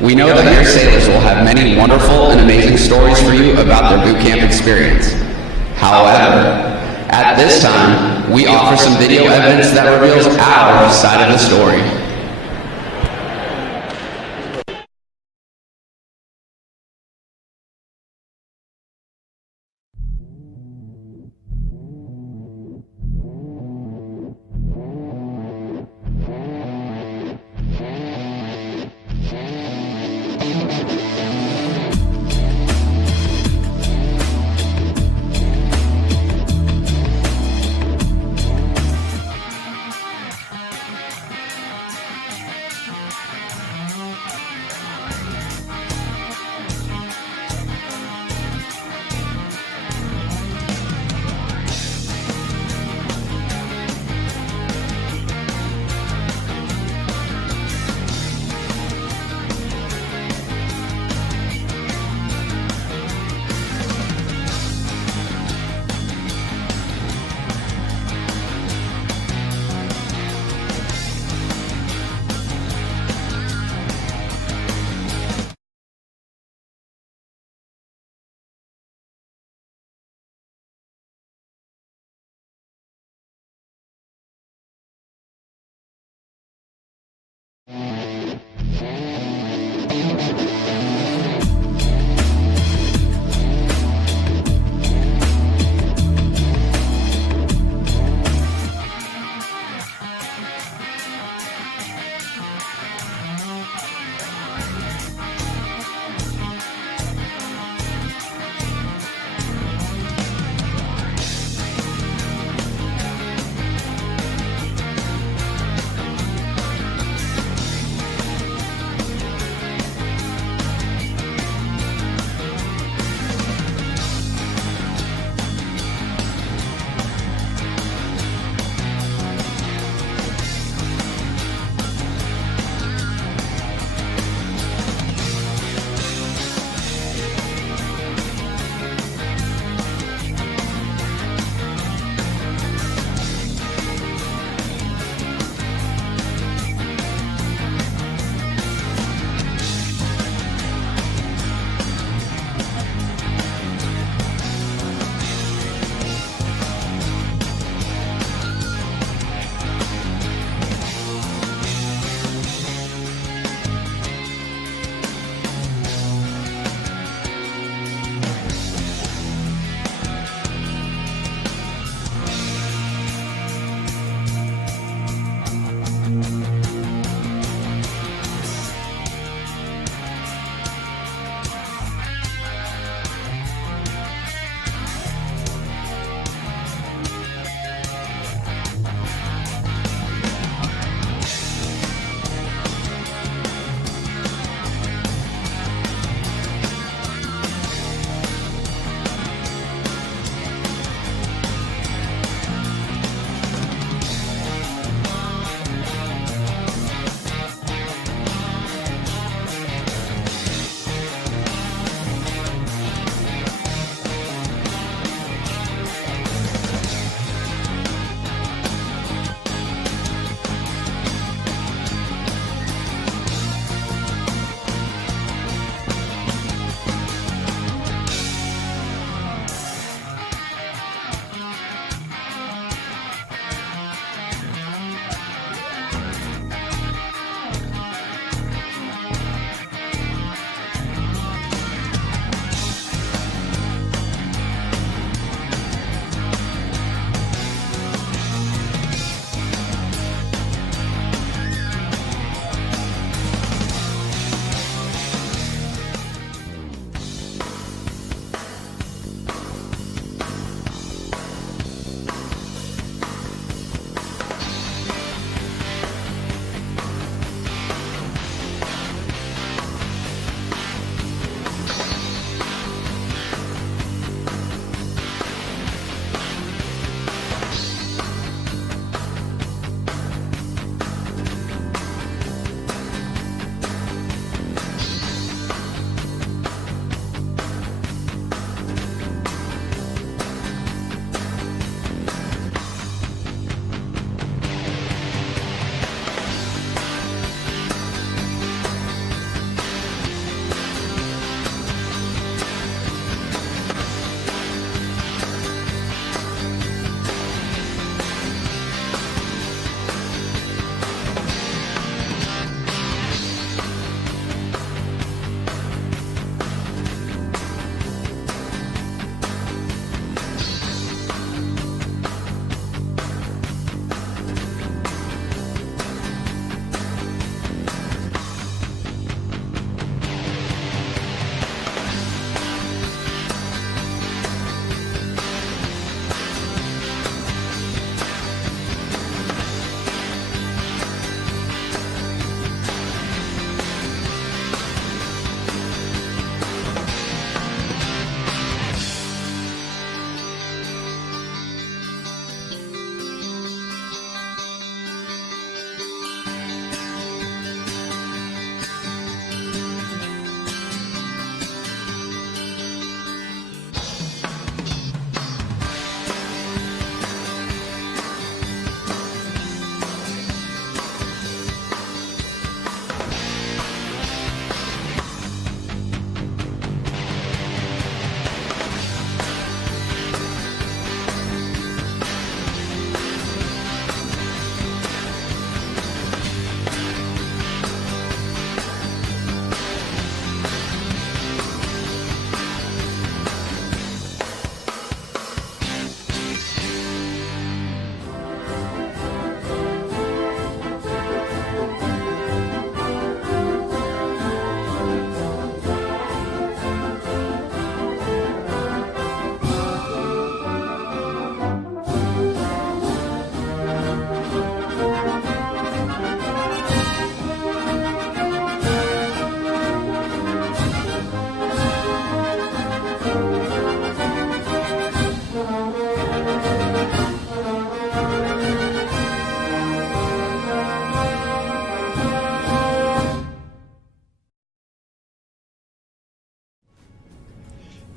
We know that your sailors will have many wonderful and amazing stories for you about their boot camp experience. However, at this time, we offer some video evidence that reveals our side of the story.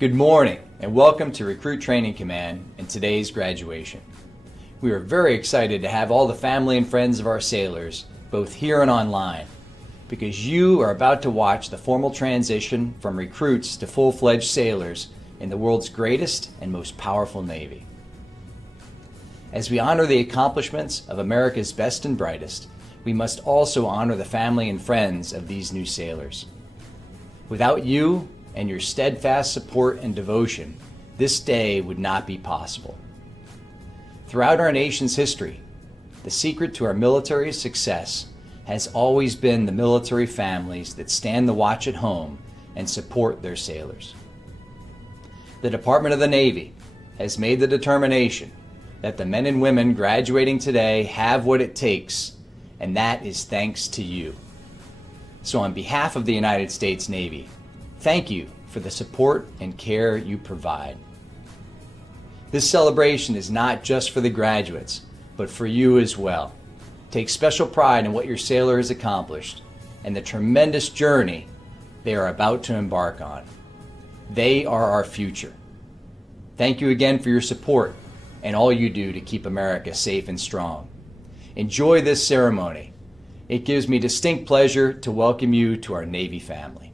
Good morning and welcome to Recruit Training Command and today's graduation. We are very excited to have all the family and friends of our sailors, both here and online, because you are about to watch the formal transition from recruits to full-fledged sailors in the world's greatest and most powerful Navy. As we honor the accomplishments of America's best and brightest, we must also honor the family and friends of these new sailors. Without you and your steadfast support and devotion, this day would not be possible. Throughout our nation's history, the secret to our military's success has always been the military families that stand the watch at home and support their sailors. The Department of the Navy has made the determination that the men and women graduating today have what it takes, and that is thanks to you. So on behalf of the United States Navy, thank you for the support and care you provide. This celebration is not just for the graduates, but for you as well. Take special pride in what your sailor has accomplished and the tremendous journey they are about to embark on. They are our future. Thank you again for your support and all you do to keep America safe and strong. Enjoy this ceremony. It gives me distinct pleasure to welcome you to our Navy family.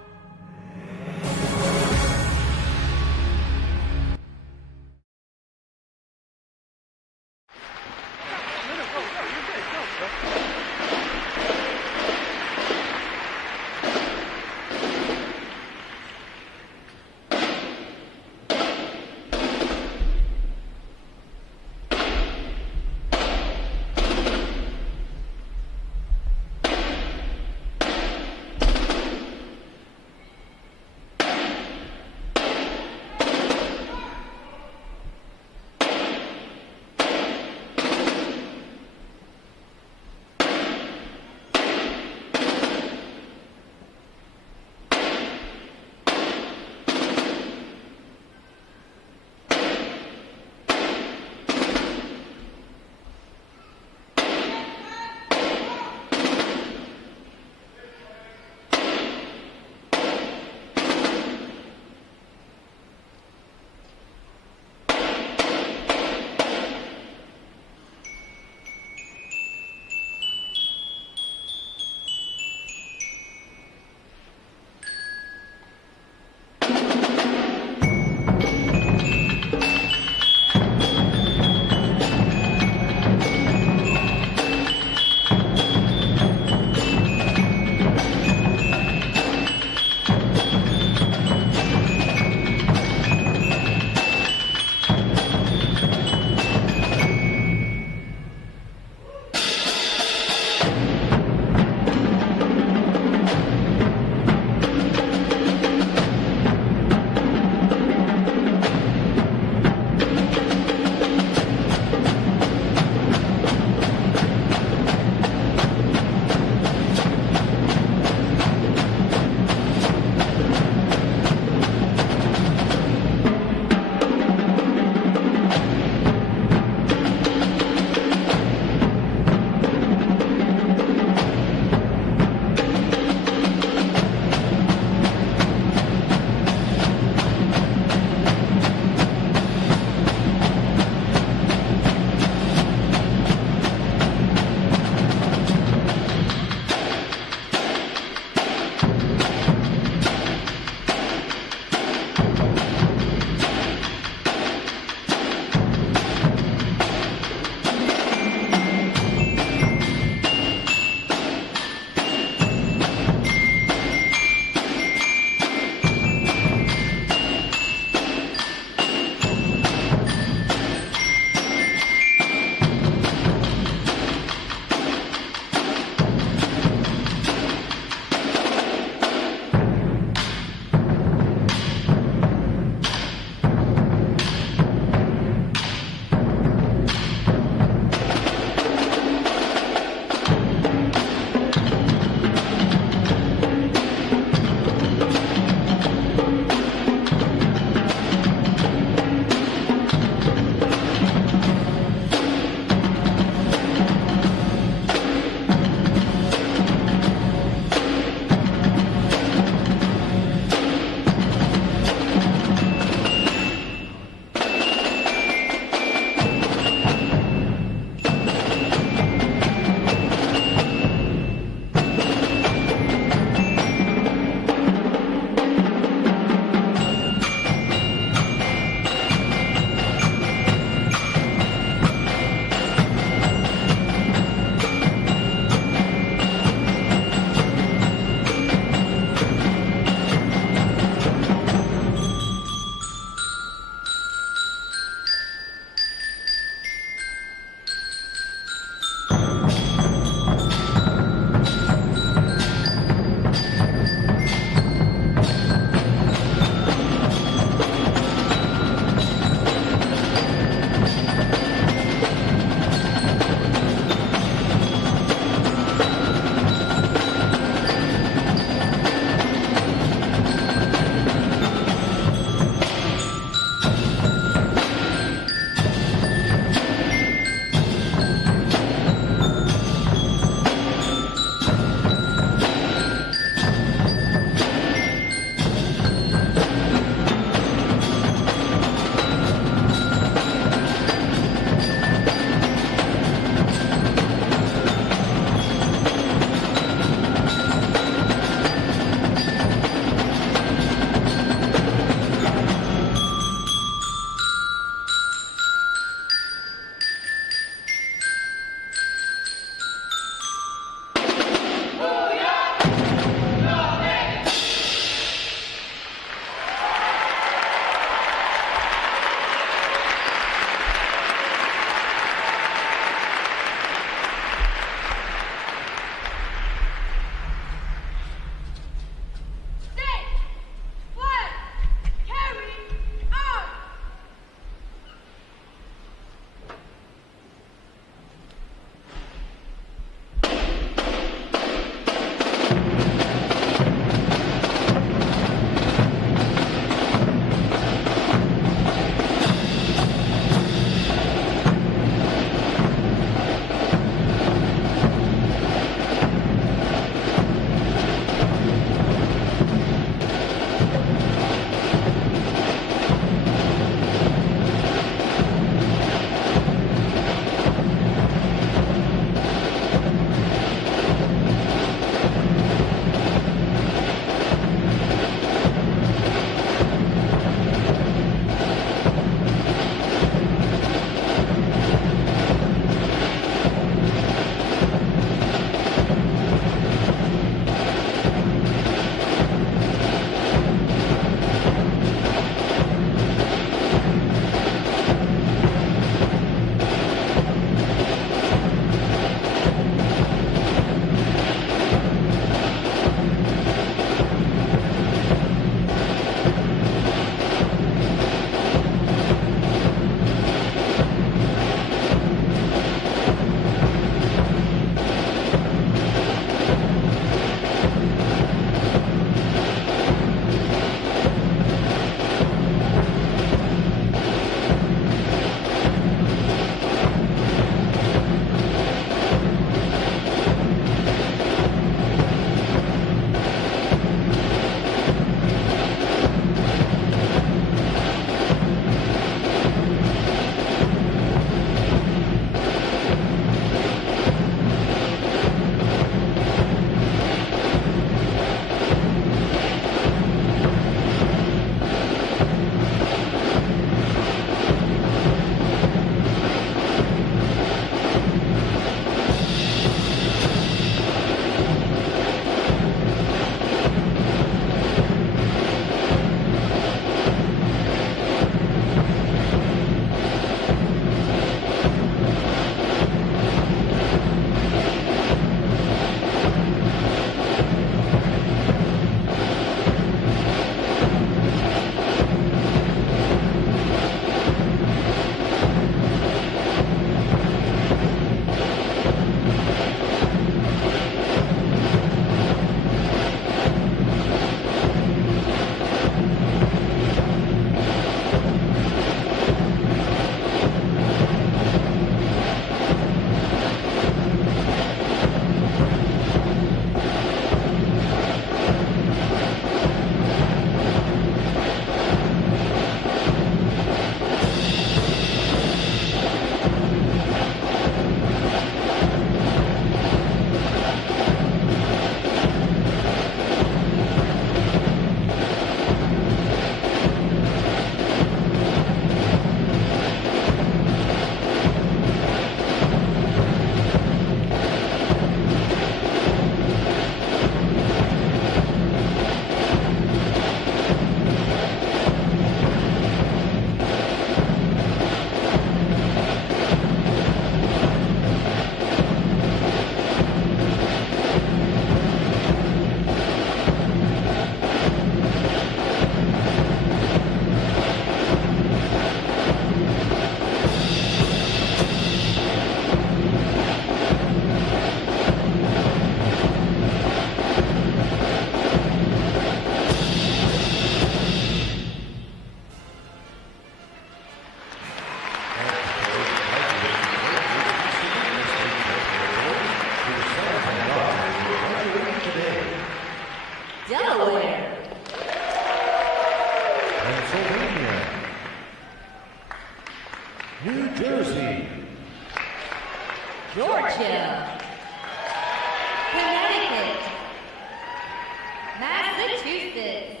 Massachusetts,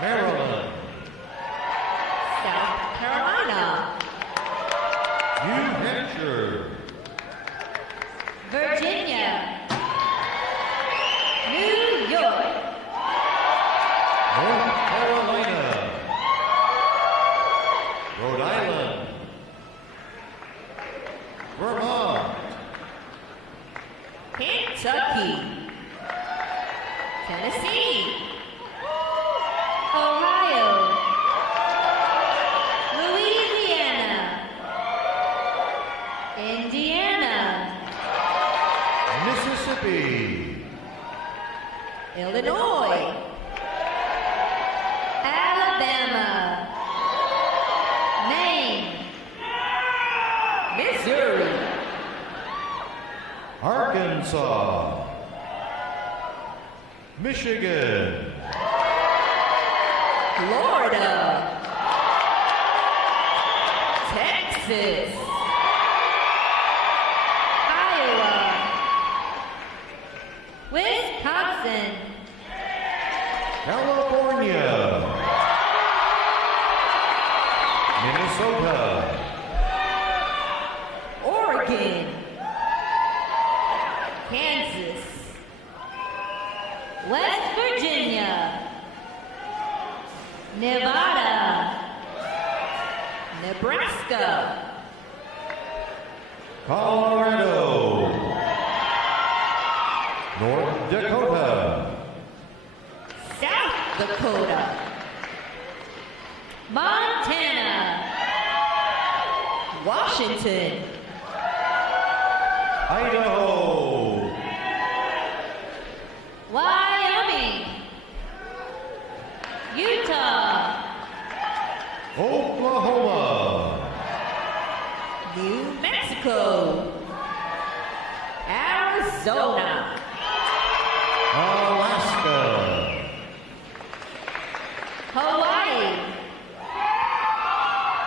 Maryland, South Carolina, New Hampshire, Virginia, New York, North Carolina, Rhode Island, Vermont, Kentucky, Tennessee, Ohio, Louisiana, Indiana, Mississippi, Illinois, Alabama, Maine, Missouri, Arkansas, Michigan, Florida, Texas, Iowa, Wisconsin, California, Minnesota, Oregon, Kansas, West Virginia, Nevada, Nebraska, Colorado, North Dakota, South Dakota, Montana, Washington, Idaho, Wyoming, Utah, Oklahoma, New Mexico, Arizona, Alaska, Hawaii,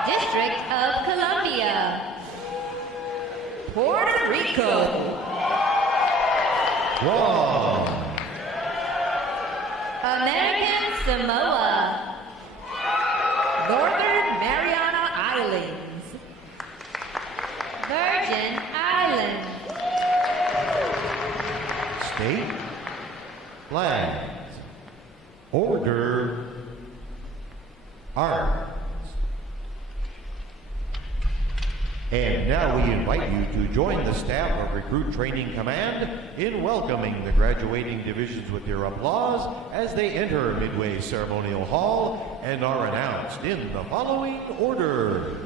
District of Columbia, Puerto Rico, Guam, American Samoa, Northern Mariana Islands, Virgin Islands, state flags, order, arms. And now we invite you to join the staff of Recruit Training Command in welcoming the graduating divisions with your applause as they enter Midway Ceremonial Hall and are announced in the following order.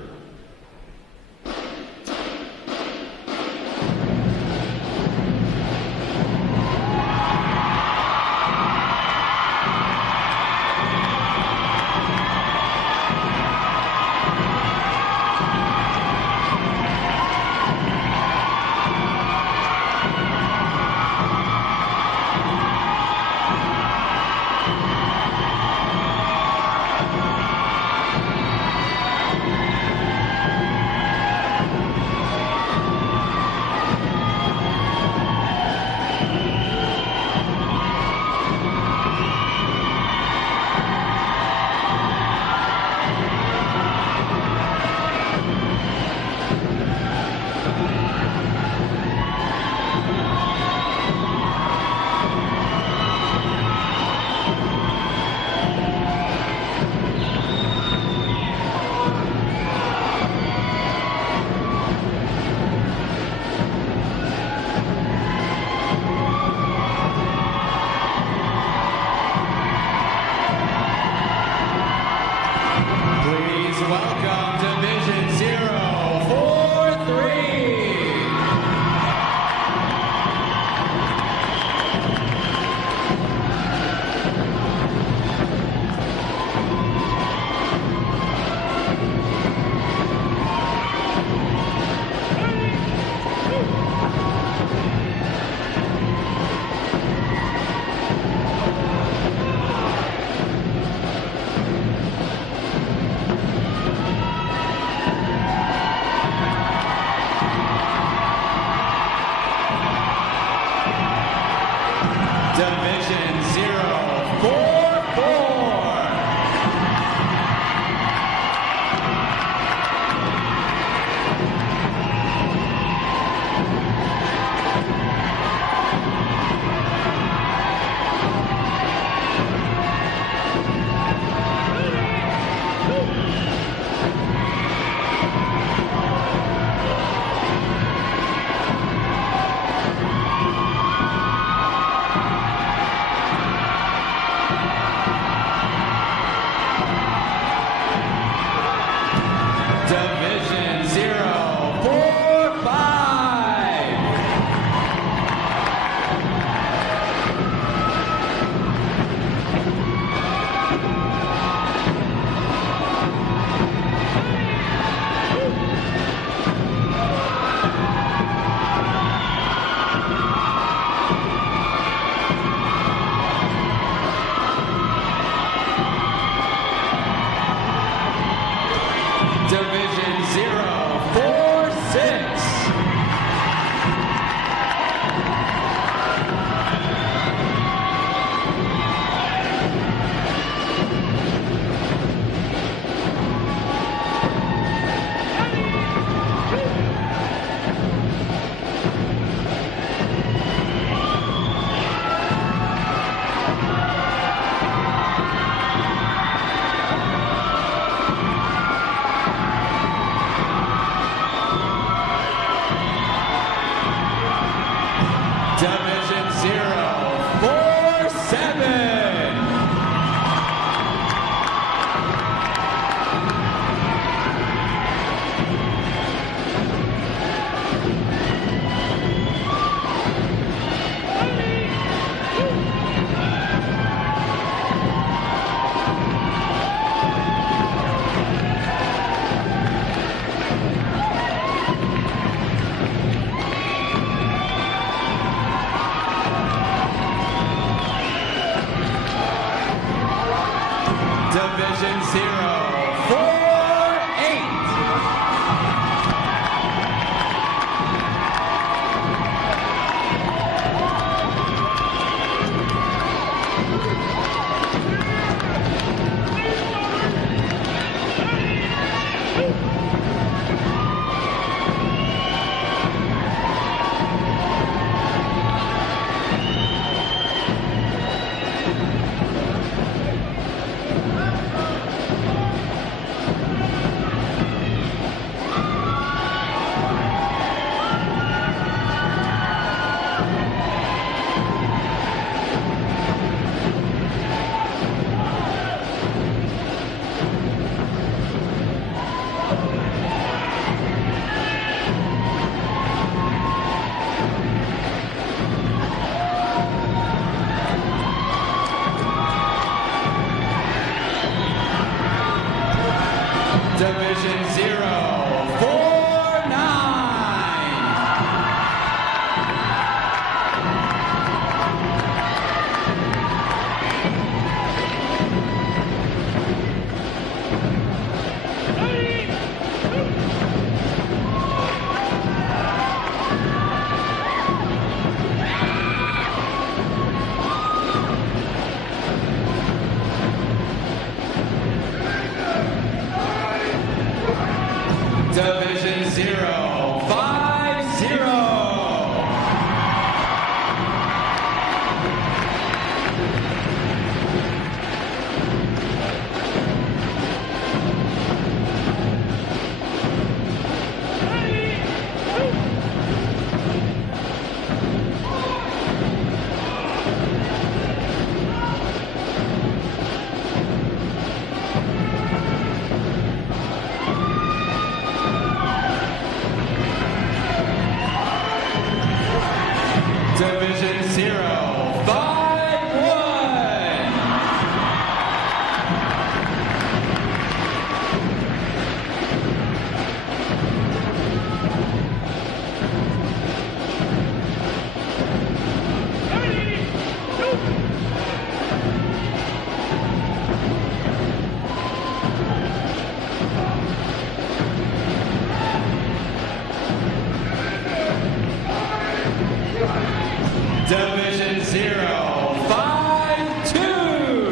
Welcome Division 043. Division 0. Division 048. Division 049.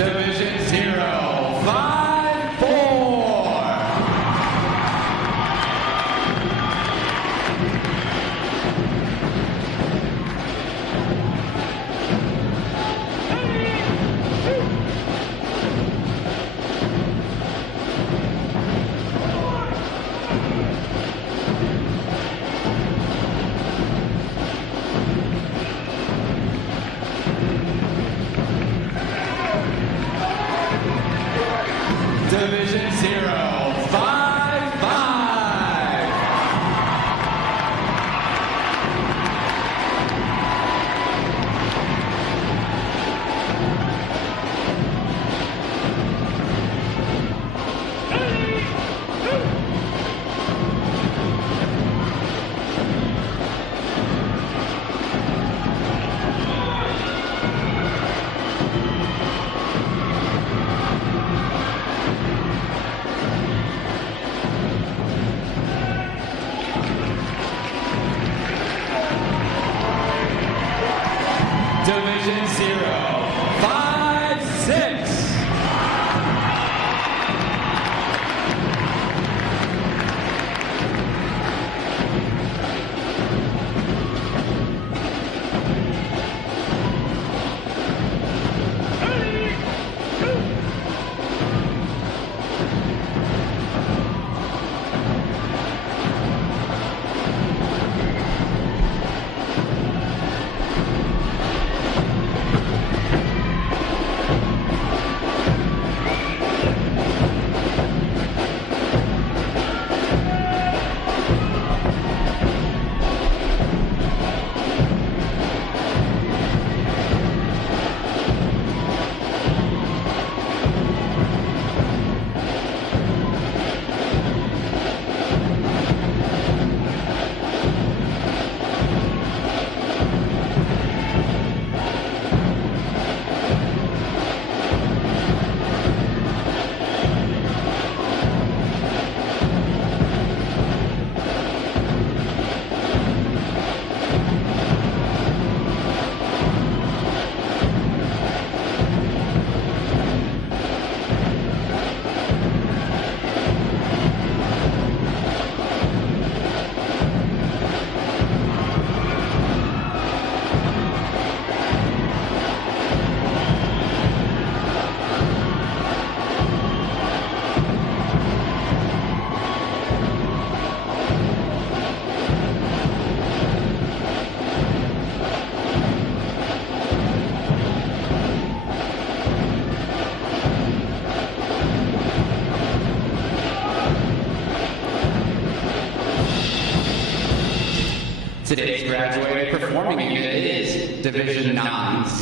Division 055. Today's graduating performing unit is Division 909.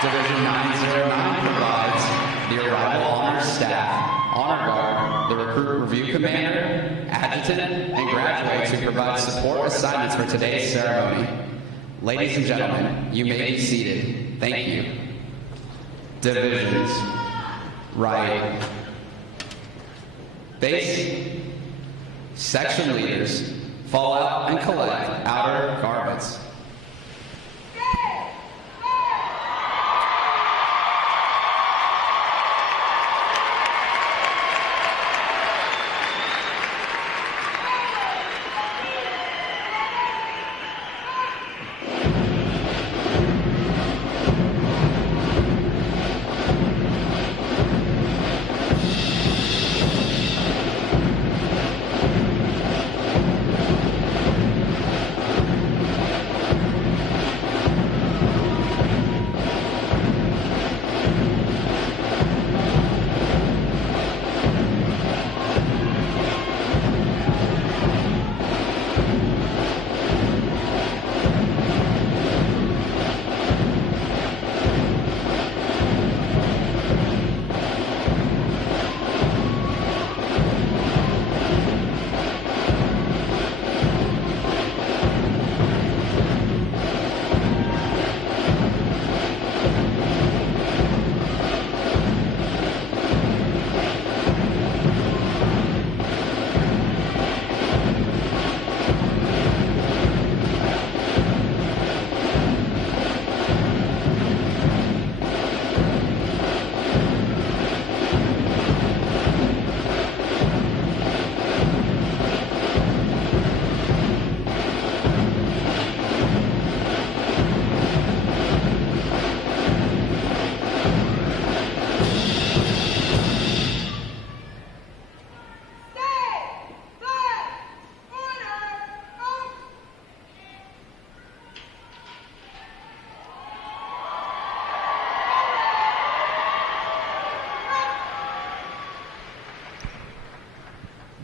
Division 909 provides the Arrival Honors Staff, Honor Guard, the Recruit Review Commander, Adjutant, and graduates who provide support assignments for today's ceremony. Ladies and gentlemen, you may be seated. Thank you. Divisions. Right. Base. Section leaders. Fall out and collect outer garments.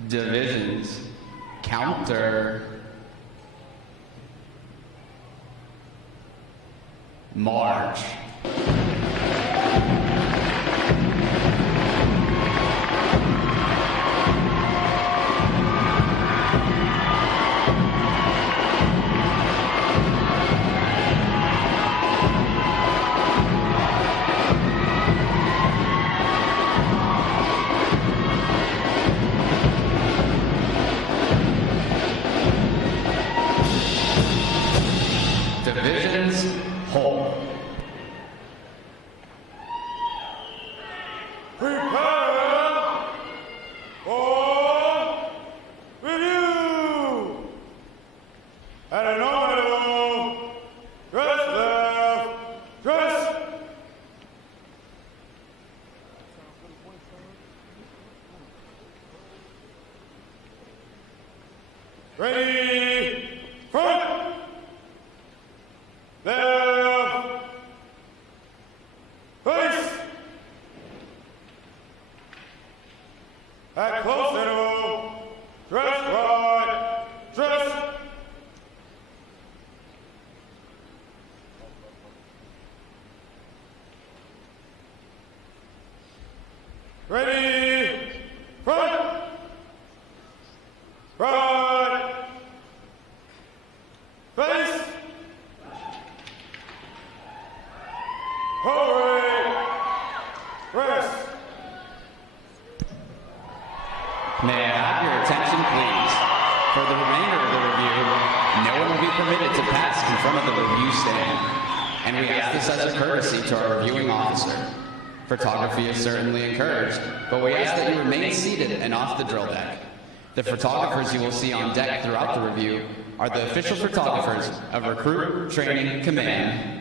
Divisions. Counter. March. Divisions. Hold. Prepare for review. At an order, dress left, dress. Ready, front, left, face. At close interval, dress right, dress. Ready, front, right, face. Hurry, rest. May I have your attention, please? For the remainder of the review, no one will be permitted to pass in front of the review stand. And we ask this as a courtesy to our reviewing officer. Photography is certainly encouraged, but we ask that you remain seated and off the drill deck. The photographers you will see on deck throughout the review are the official photographers of Recruit Training Command.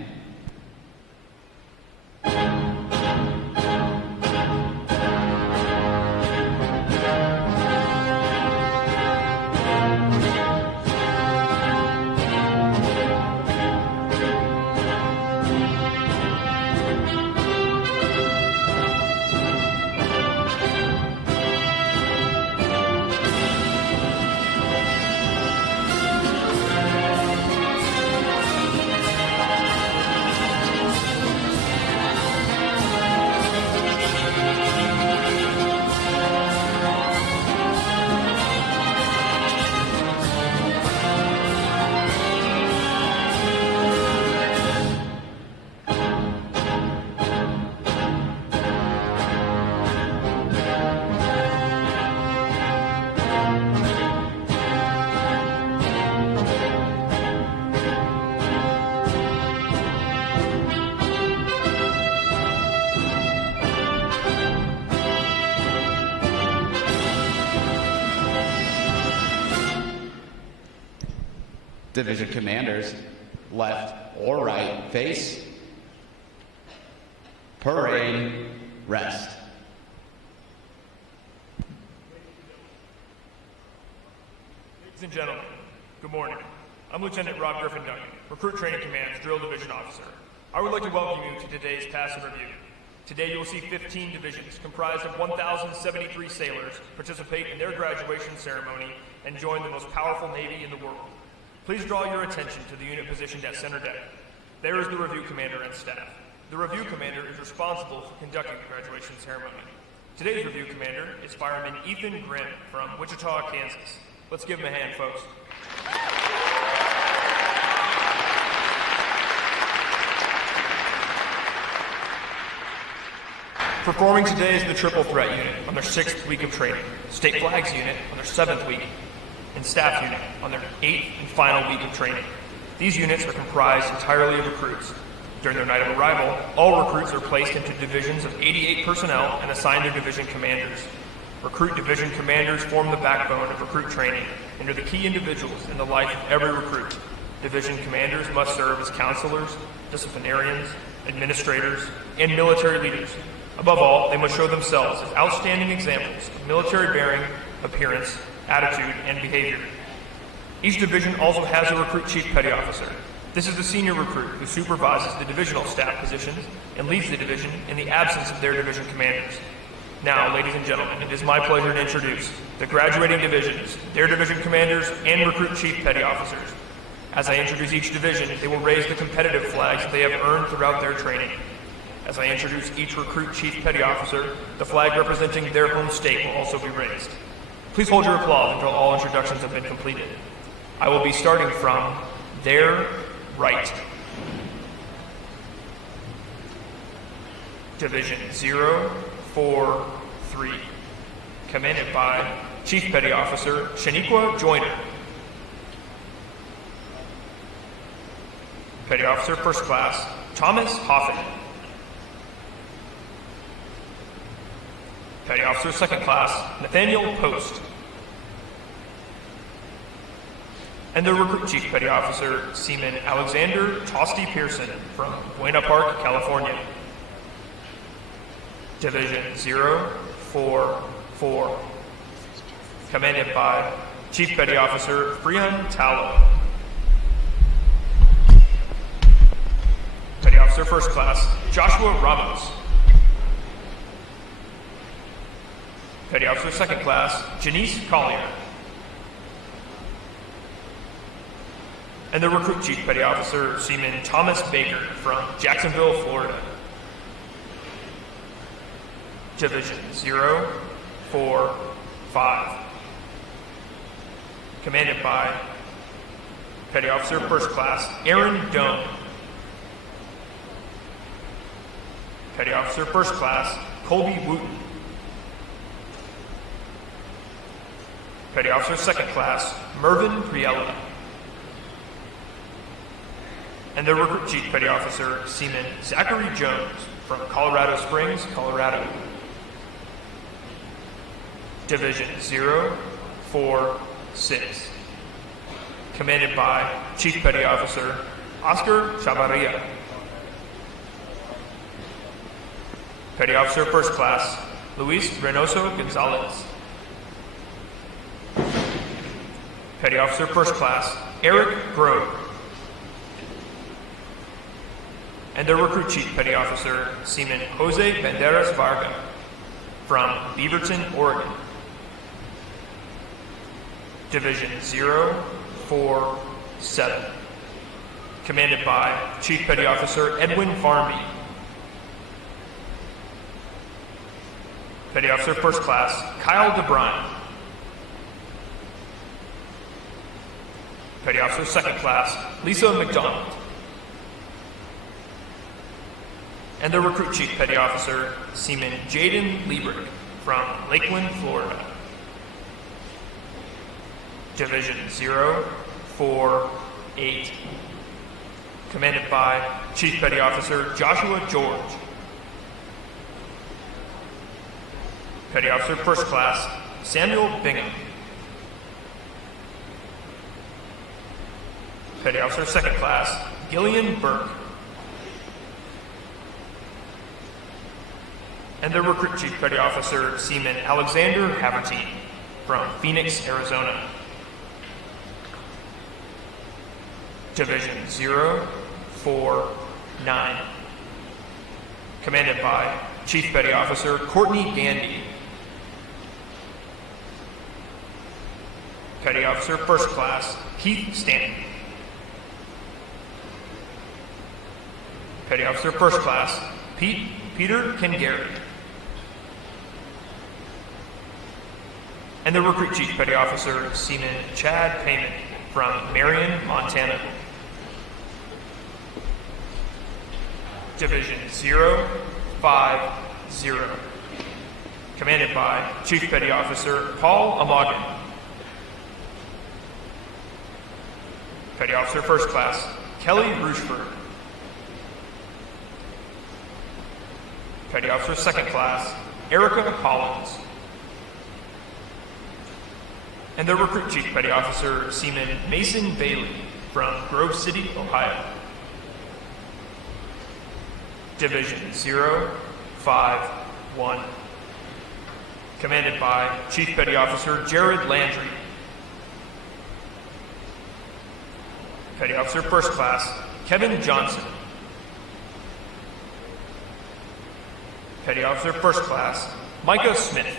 Division commanders, left or right, face. Parade, rest. Ladies and gentlemen, good morning. I'm Lieutenant Rob Griffin Duncan, Recruit Training Command's Drill Division Officer. I would like to welcome you to today's passive review. Today you will see 15 divisions comprised of 1,073 sailors participate in their graduation ceremony and join the most powerful Navy in the world. Please draw your attention to the unit positioned at center deck. There is the review commander and staff. The review commander is responsible for conducting the graduation ceremony. Today's review commander is Fireman Ethan Grimm from Wichita, Kansas. Let's give him a hand, folks. Performing today is the Triple Threat Unit on their 6th week of training, State Flags Unit on their 7th week, and Staff Unit on their 8th and final week of training. These units are comprised entirely of recruits. During their night of arrival, all recruits are placed into divisions of 88 personnel and assigned their division commanders. Recruit division commanders form the backbone of recruit training and are the key individuals in the life of every recruit. Division commanders must serve as counselors, disciplinarians, administrators, and military leaders. Above all, they must show themselves as outstanding examples of military bearing, appearance, attitude, and behavior. Each division also has a recruit chief petty officer. This is the senior recruit who supervises the divisional staff positions and leads the division in the absence of their division commanders. Now, ladies and gentlemen, it is my pleasure to introduce the graduating divisions, their division commanders, and recruit chief petty officers. As I introduce each division, they will raise the competitive flags they have earned throughout their training. As I introduce each recruit chief petty officer, the flag representing their home state will also be raised. Please hold your applause until all introductions have been completed. I will be starting from their right. Division 043, commanded by Chief Petty Officer Shaniqua Joyner. Petty Officer First Class Thomas Hoffman. Petty Officer Second Class Nathaniel Post. And the Recruit Chief Petty Officer Seaman Alexander Tosti Pearson from Buena Park, California. Division 044, commanded by Chief Petty Officer Freon Tallow. Petty Officer First Class Joshua Ramos. Petty Officer Second Class Janice Collier. And the Recruit Chief Petty Officer Seaman Thomas Baker from Jacksonville, Florida. Division 045, commanded by Petty Officer First Class Aaron Doan. Petty Officer First Class Colby Wooten. Petty Officer Second Class Mervyn Priella. And the Recruit Chief Petty Officer Seaman Zachary Jones from Colorado Springs, Colorado. Division 046, commanded by Chief Petty Officer Oscar Chavarria. Petty Officer First Class Luis Reynoso Gonzalez. Petty Officer First Class Eric Grove. And the Recruit Chief Petty Officer Seaman Jose Banderas Varga from Beaverton, Oregon. Division 047, commanded by Chief Petty Officer Edwin Farmby. Petty Officer First Class Kyle DeBrine. Petty Officer Second Class Lisa McDonald. And the Recruit Chief Petty Officer Seaman Jaden Liebrick from Lakeland, Florida. Division 048, commanded by Chief Petty Officer Joshua George. Petty Officer First Class Samuel Bingham. Petty Officer Second Class Gillian Burke. And the Recruit Chief Petty Officer Seaman Alexander Havertine from Phoenix, Arizona. Division 049. Commanded by Chief Petty Officer Courtney Gandy. Petty Officer First Class Keith Stanton. Petty Officer First Class Peter Kengary. And the Recruit Chief Petty Officer Seaman Chad Payman from Marion, Montana. Division 050. Commanded by Chief Petty Officer Paul Amagan. Petty Officer First Class Kelly Rushford. Petty Officer Second Class Erica Hollins. And the Recruit Chief Petty Officer Seaman Mason Bailey from Grove City, Ohio. Division 051. Commanded by Chief Petty Officer Jared Landry. Petty Officer First Class Kevin Johnson. Petty Officer First Class Micah Smith.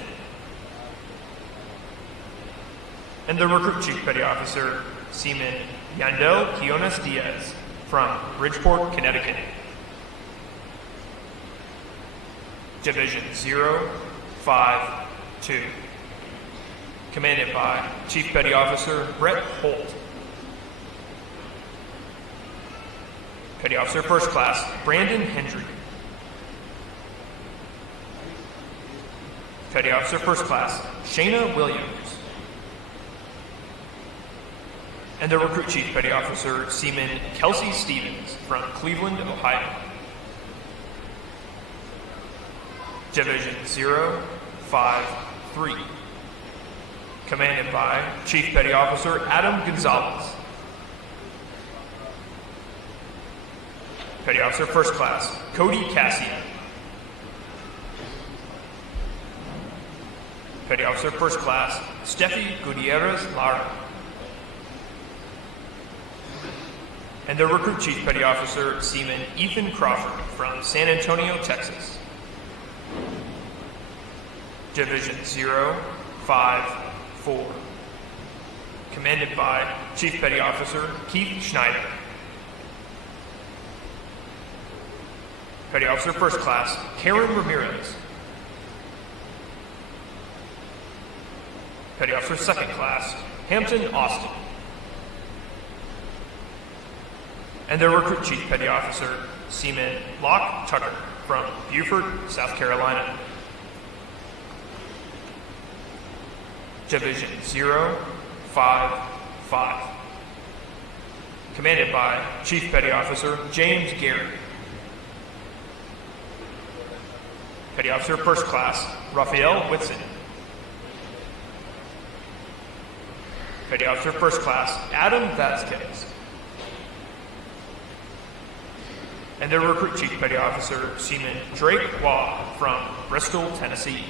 And the Recruit Chief Petty Officer Seaman Yandel Quiones Diaz from Bridgeport, Connecticut. Division 052. Commanded by Chief Petty Officer Brett Holt. Petty Officer First Class Brandon Hendry. Petty Officer First Class Shayna Williams. And the Recruit Chief Petty Officer Seaman Kelsey Stevens from Cleveland, Ohio. Division 053. Commanded by Chief Petty Officer Adam Gonzalez. Petty Officer First Class Cody Cassian. Petty Officer First Class Steffi Gutierrez Lara. And the Recruit Chief Petty Officer Seaman Ethan Crawford from San Antonio, Texas. Division 054. Commanded by Chief Petty Officer Keith Schneider. Petty Officer First Class Karen Ramirez. Petty Officer Second Class Hampton Austin. And the Recruit Chief Petty Officer Seaman Locke Tucker from Beaufort, South Carolina. Division 055. Commanded by Chief Petty Officer James Gary. Petty Officer First Class Raphael Whitson. Petty Officer First Class Adam Vasquez. And their Recruit Chief Petty Officer Seaman Drake Waugh from Bristol, Tennessee.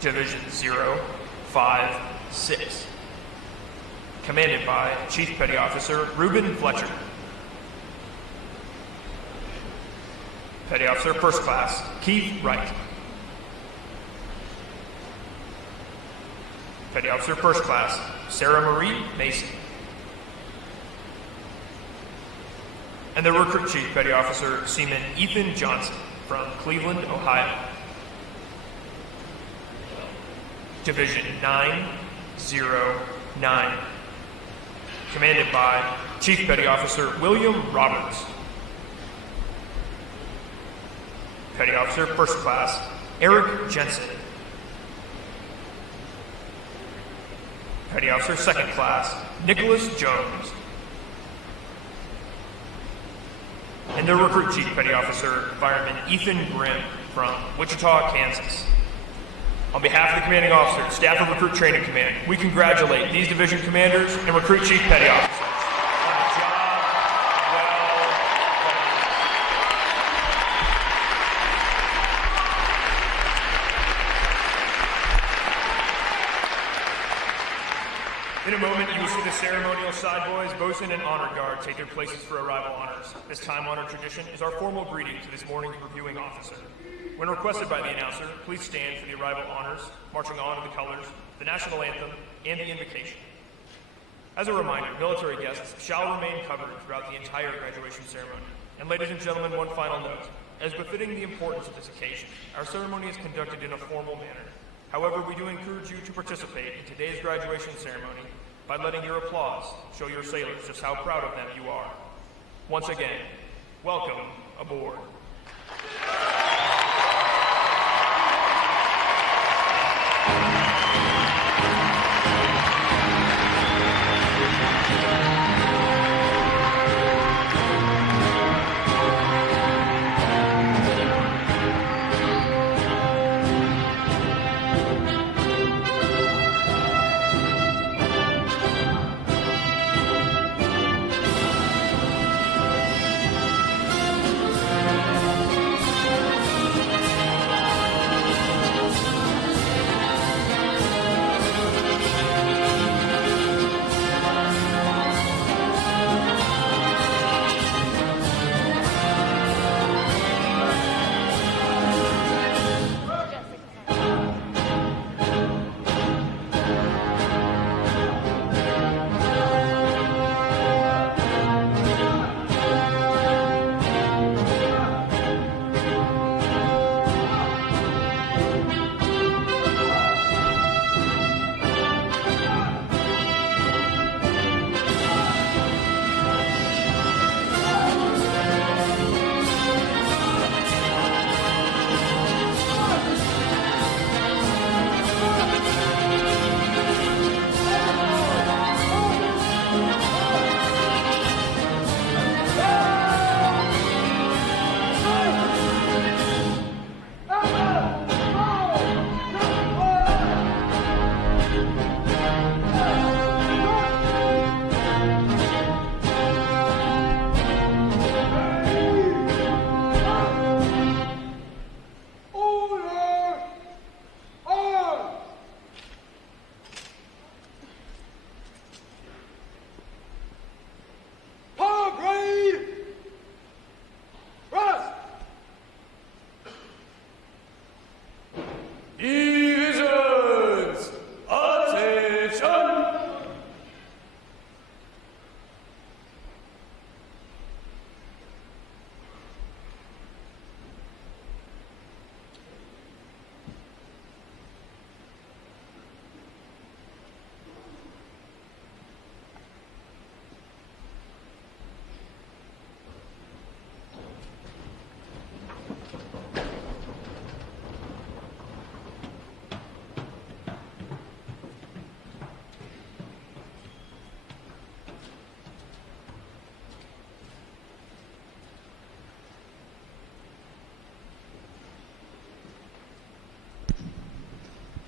Division 056. Commanded by Chief Petty Officer Reuben Fletcher. Petty Officer First Class Keith Wright. Petty Officer First Class Sarah Marie Mason. And the Recruit Chief Petty Officer Seaman Ethan Johnson from Cleveland, Ohio. Division 909. Commanded by Chief Petty Officer William Roberts. Petty Officer First Class Eric Jensen. Petty Officer Second Class Nicholas Jones. And the Recruit Chief Petty Officer Fireman Ethan Grimm from Wichita, Kansas. On behalf of the commanding officer, staff of Recruit Training Command, we congratulate these division commanders and Recruit Chief Petty Officers on a job well done. In a moment, you will see the ceremonial side boys, bosun, and honor guard take their places for arrival honors. This time-honored tradition is our formal greeting to this morning's reviewing officer. When requested by the announcer, please stand for the arrival honors, marching on to the colors, the national anthem, and the invocation. As a reminder, military guests shall remain covered throughout the entire graduation ceremony. And ladies and gentlemen, one final note. As befitting the importance of this occasion, our ceremony is conducted in a formal manner. However, we do encourage you to participate in today's graduation ceremony by letting your applause show your sailors just how proud of them you are. Once again, welcome aboard.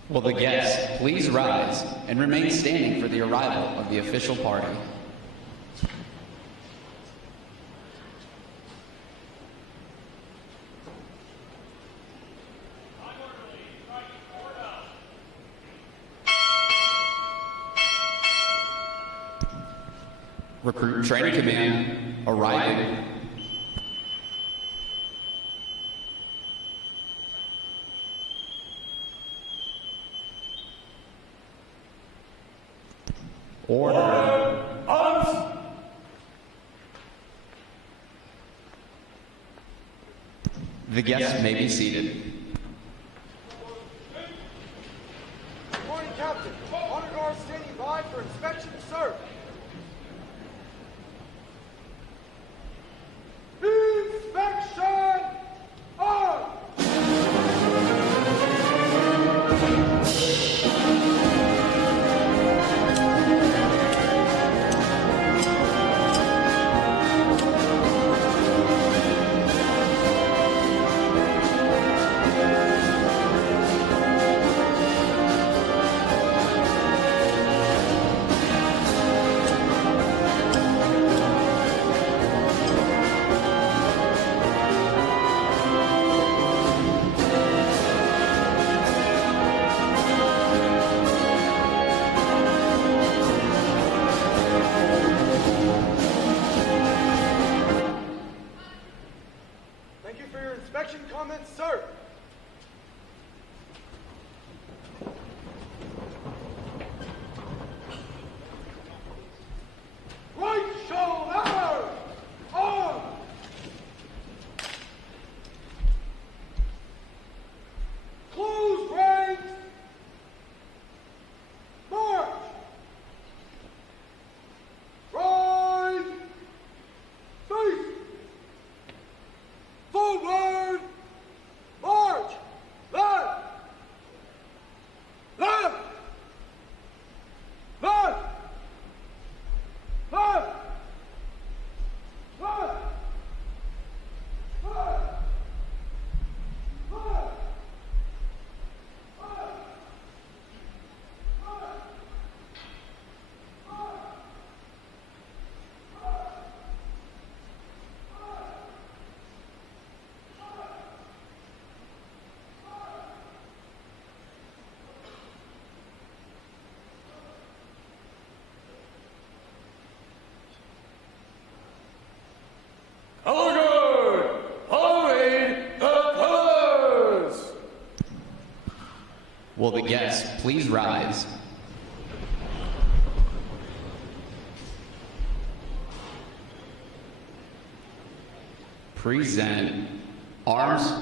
Will the guests please rise and remain standing for the arrival of the official party? Recruit Training Command arriving. Order. Arms. The guests may be seated. Good morning, Captain. Honor guard standing by for inspection, sir. Inspection on! comments, sir. Right shoulder! Arm! Close ranks! March! Right! Face! Forward! March! Left! Left! Left! Left! Left! Left! Left! Color guard! Parade the colors! Will the guests please rise? Present arms.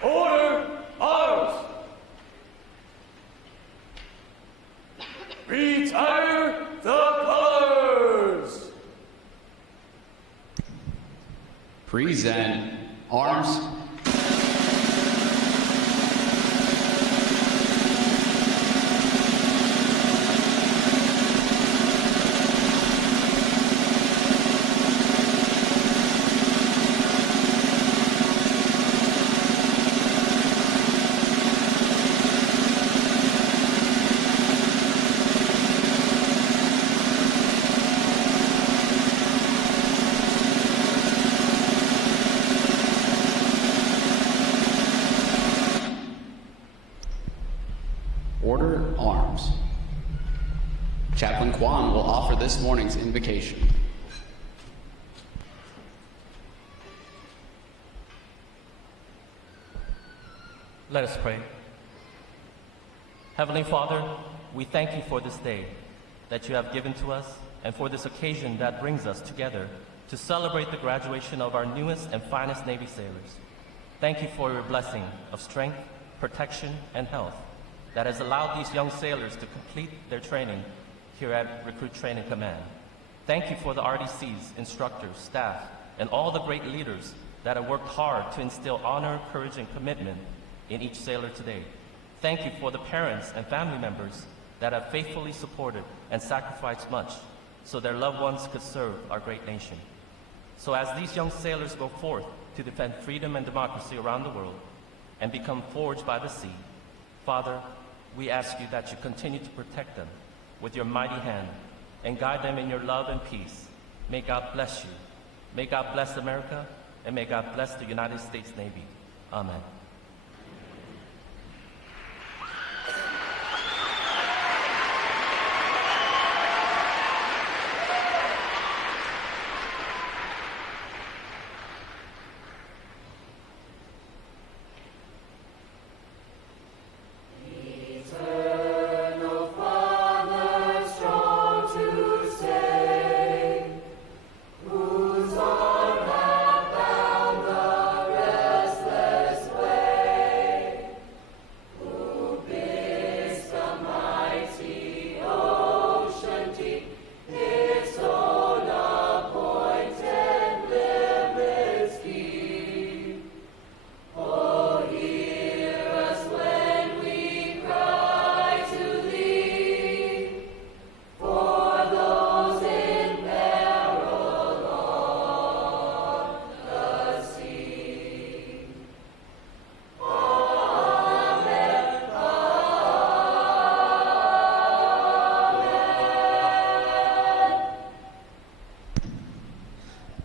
Order arms! Retire the colors! Present arms. Order arms. Chaplain Kwan will offer this morning's invocation. Let us pray. Heavenly Father, we thank you for this day that you have given to us and for this occasion that brings us together to celebrate the graduation of our newest and finest Navy sailors. Thank you for your blessing of strength, protection, and health that has allowed these young sailors to complete their training here at Recruit Training Command. Thank you for the RDC's instructors, staff, and all the great leaders that have worked hard to instill honor, courage, and commitment in each sailor today. Thank you for the parents and family members that have faithfully supported and sacrificed much so their loved ones could serve our great nation. So as these young sailors go forth to defend freedom and democracy around the world and become forged by the sea, Father, we ask you that you continue to protect them with your mighty hand and guide them in your love and peace. May God bless you. May God bless America, and may God bless the United States Navy. Amen.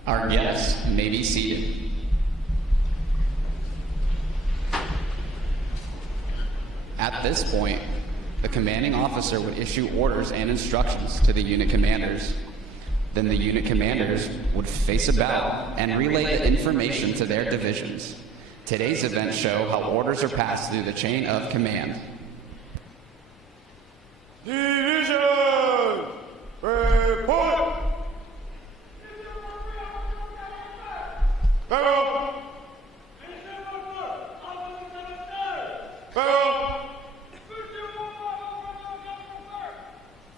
Our guests may be seated. At this point, the commanding officer would issue orders and instructions to the unit commanders. Then the unit commanders would face about and relay the information to their divisions. Today's events show how orders are passed through the chain of command. Division! Report! Barrel!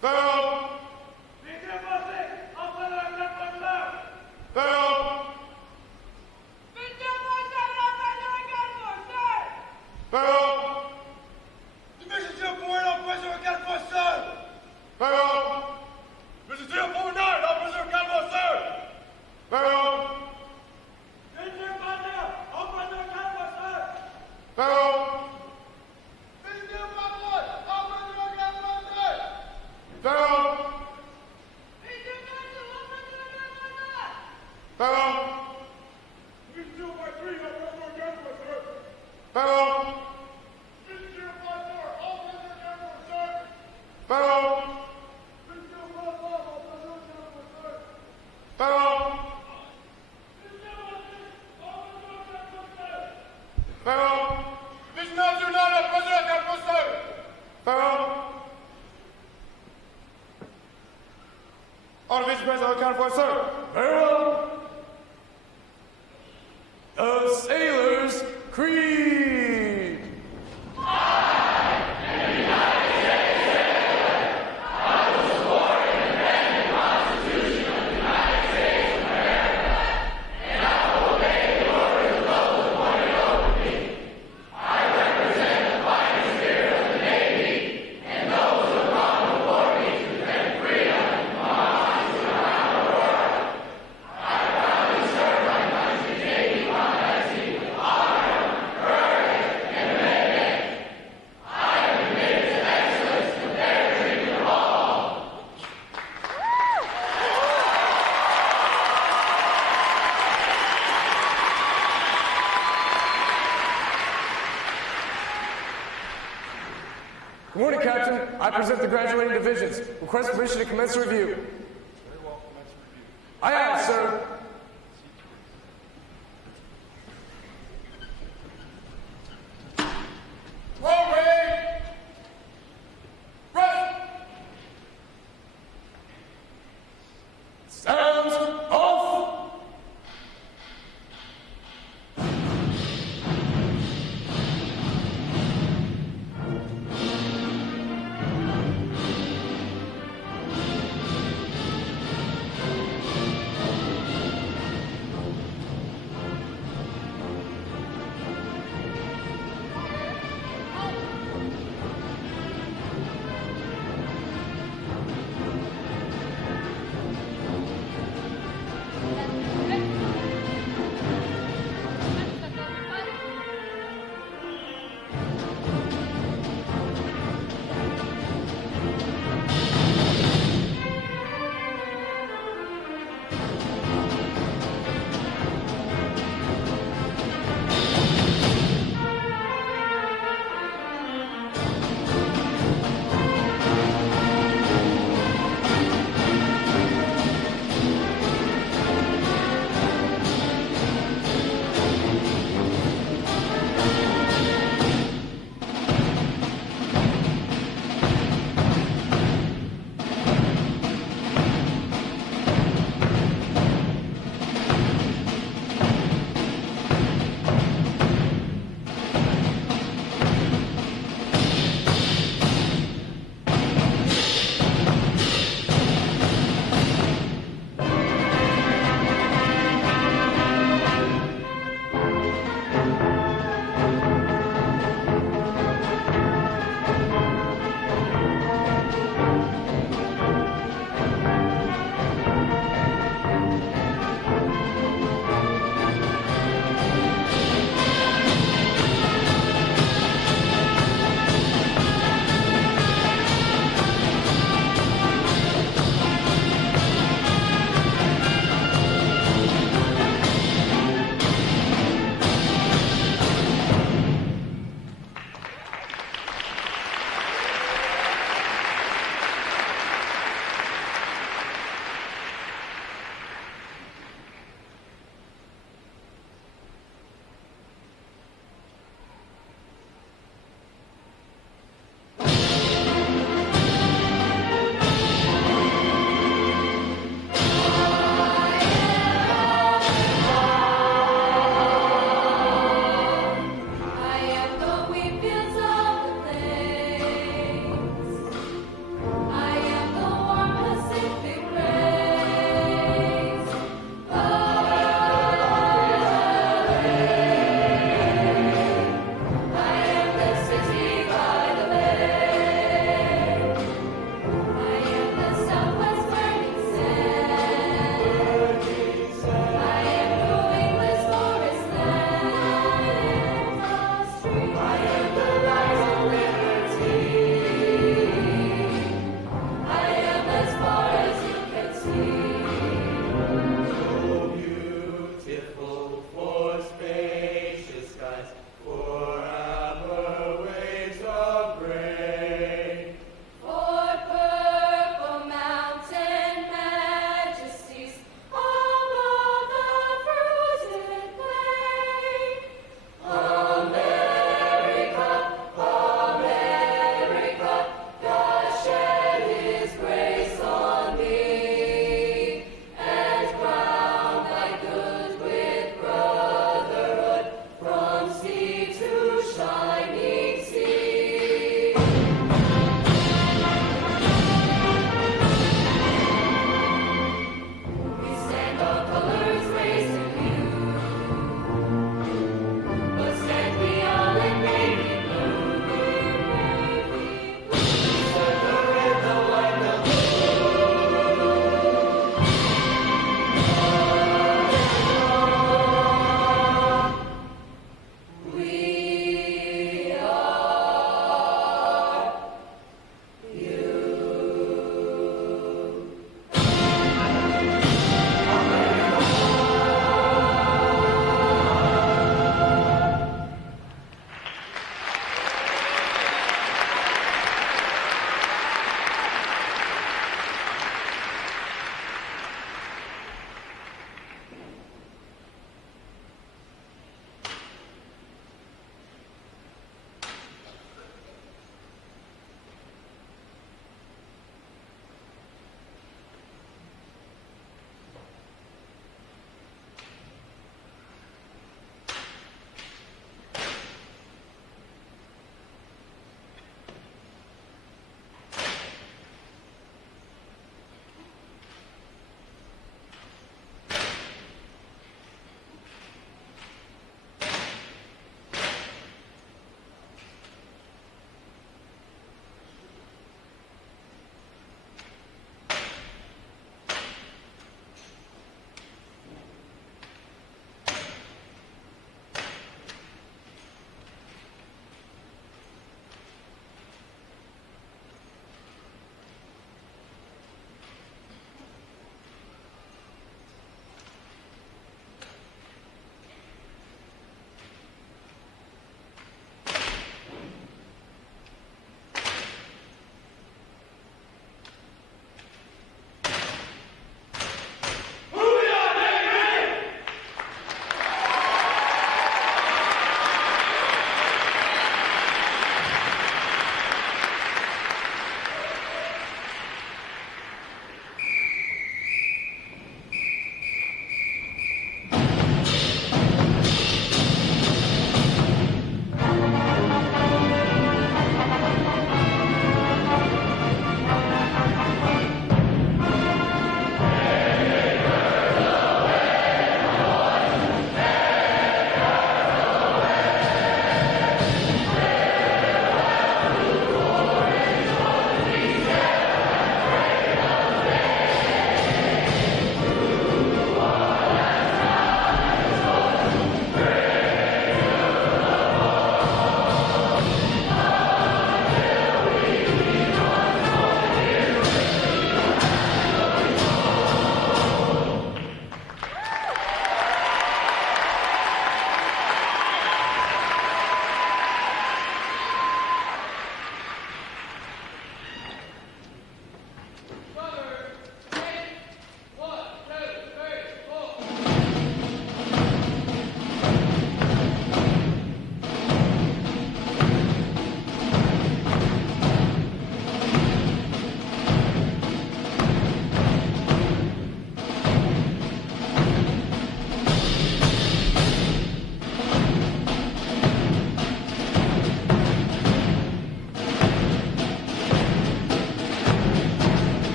Barrel! Barrel! Barrel! Barrel! Division 249, Officer Captain, sir! Barrel! Division 249, Officer Captain, sir! Barrel! Barrel! Barrel! Barrel! Barrel! Barrel! Barrel! Barrel! Division 929, President Captain, sir! Barrel! Order, Vice President, accounted for, sir! Barrel! The Sailors' Creed! Good morning, Captain. I present the graduating divisions. Request permission to commence review. Very well, commence review. Aye, aye, sir.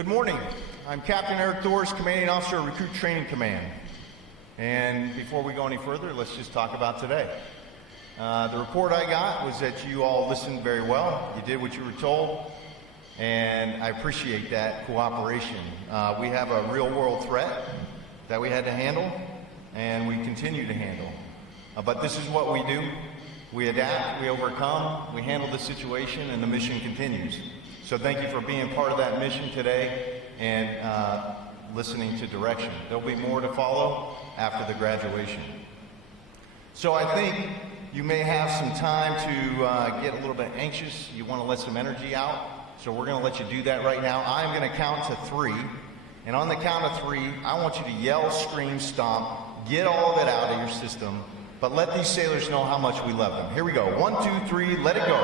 Good morning. I'm Captain Eric Thors, Commanding Officer of Recruit Training Command. And before we go any further, let's just talk about today. The report I got was that you all listened very well. You did what you were told, and I appreciate that cooperation. We have a real-world threat that we had to handle, and we continue to handle. But this is what we do. We adapt, we overcome, we handle the situation, and the mission continues. So thank you for being part of that mission today and listening to direction. There'll be more to follow after the graduation. So I think you may have some time to get a little bit anxious. You want to let some energy out. So we're going to let you do that right now. I'm going to count to 3. And on the count of 3, I want you to yell, scream, stomp, get all of it out of your system. But let these sailors know how much we love them. Here we go. 1, 2, 3, let it go.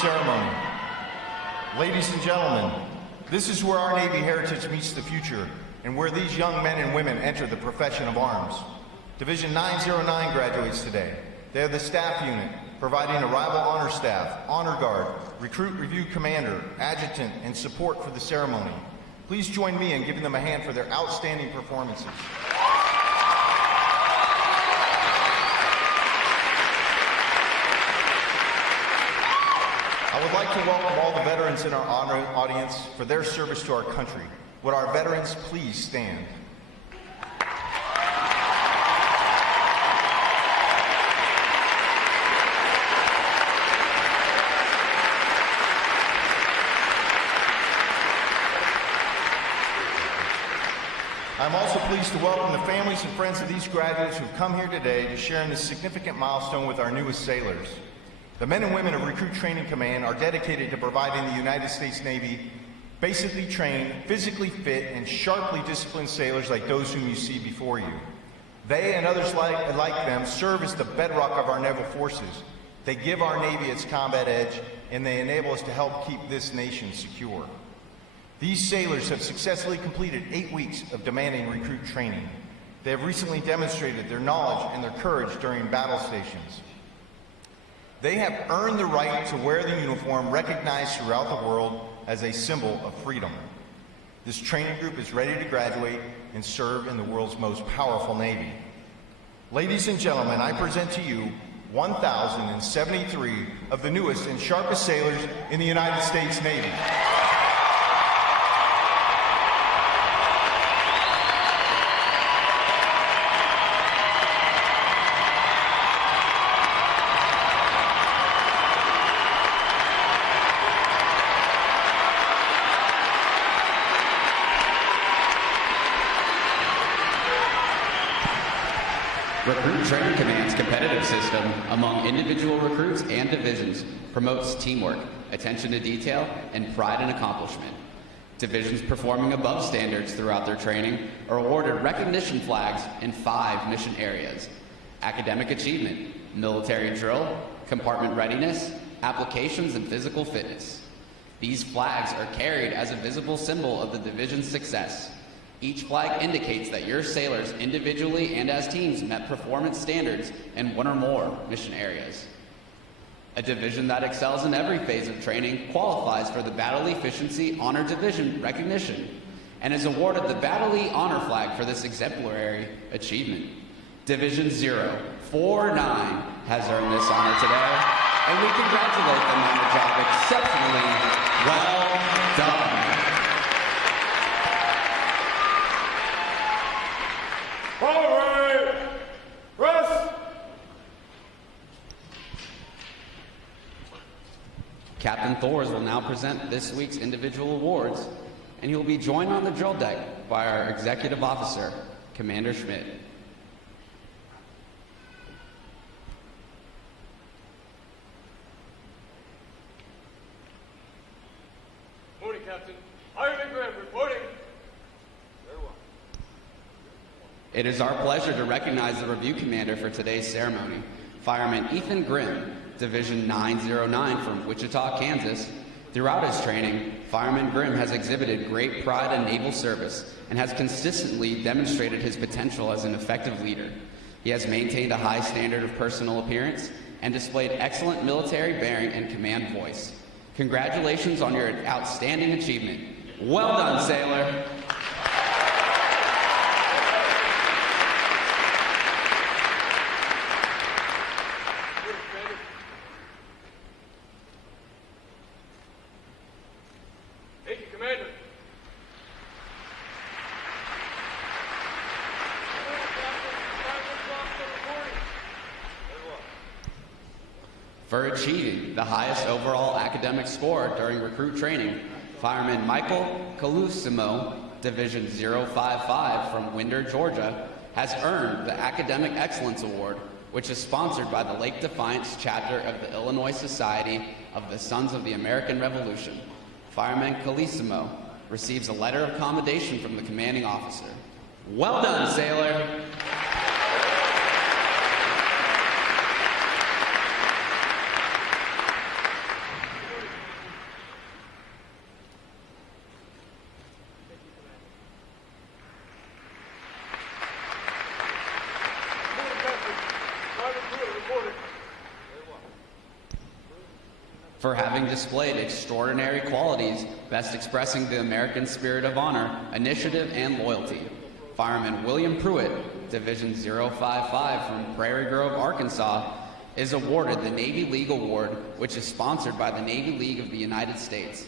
Ceremony. Ladies and gentlemen, this is where our Navy heritage meets the future and where these young men and women enter the profession of arms. Division 909 graduates today. They are the staff unit, providing arrival honor staff, honor guard, recruit review commander, adjutant, and support for the ceremony. Please join me in giving them a hand for their outstanding performances. I would like to welcome all the veterans in our honor audience for their service to our country. Would our veterans please stand? I'm also pleased to welcome the families and friends of these graduates who have come here today to share in this significant milestone with our newest sailors. The men and women of Recruit Training Command are dedicated to providing the United States Navy basically trained, physically fit, and sharply disciplined sailors like those whom you see before you. They and others like them serve as the bedrock of our naval forces. They give our Navy its combat edge, and they enable us to help keep this nation secure. These sailors have successfully completed 8 weeks of demanding recruit training. They have recently demonstrated their knowledge and their courage during battle stations. They have earned the right to wear the uniform recognized throughout the world as a symbol of freedom. This training group is ready to graduate and serve in the world's most powerful Navy. Ladies and gentlemen, I present to you 1,073 of the newest and sharpest sailors in the United States Navy. Recruit Training Command's competitive system among individual recruits and divisions promotes teamwork, attention to detail, and pride in accomplishment. Divisions performing above standards throughout their training are awarded recognition flags in 5 mission areas: academic achievement, military drill, compartment readiness, applications, and physical fitness. These flags are carried as a visible symbol of the division's success. Each flag indicates that your sailors individually and as teams met performance standards in 1 or more mission areas. A division that excels in every phase of training qualifies for the Battle Efficiency Honor Division recognition and is awarded the Battle E Honor Flag for this exemplary achievement. Division 049 has earned this honor today, and we congratulate them on the job exceptionally well done. All right, rest. Captain Thors will now present this week's individual awards, and he will be joined on the drill deck by our executive officer, Commander Schmidt. Morning, Captain. I am It is our pleasure to recognize the review commander for today's ceremony, Fireman Ethan Grimm, Division 909 from Wichita, Kansas. Throughout his training, Fireman Grimm has exhibited great pride in naval service and has consistently demonstrated his potential as an effective leader. He has maintained a high standard of personal appearance and displayed excellent military bearing and command voice. Congratulations on your outstanding achievement. Well done, sailor. Thank you, Commander. For achieving the highest overall academic score during recruit training, Fireman Michael Calusimo, Division 055 from Winder, Georgia, has earned the Academic Excellence Award, which is sponsored by the Lake Defiance chapter of the Illinois Society of the Sons of the American Revolution. Fireman Calusimo receives a letter of commendation from the commanding officer. Well done, sailor! For having displayed extraordinary qualities, best expressing the American spirit of honor, initiative, and loyalty, Fireman William Pruitt, Division 055 from Prairie Grove, Arkansas, is awarded the Navy League Award, which is sponsored by the Navy League of the United States.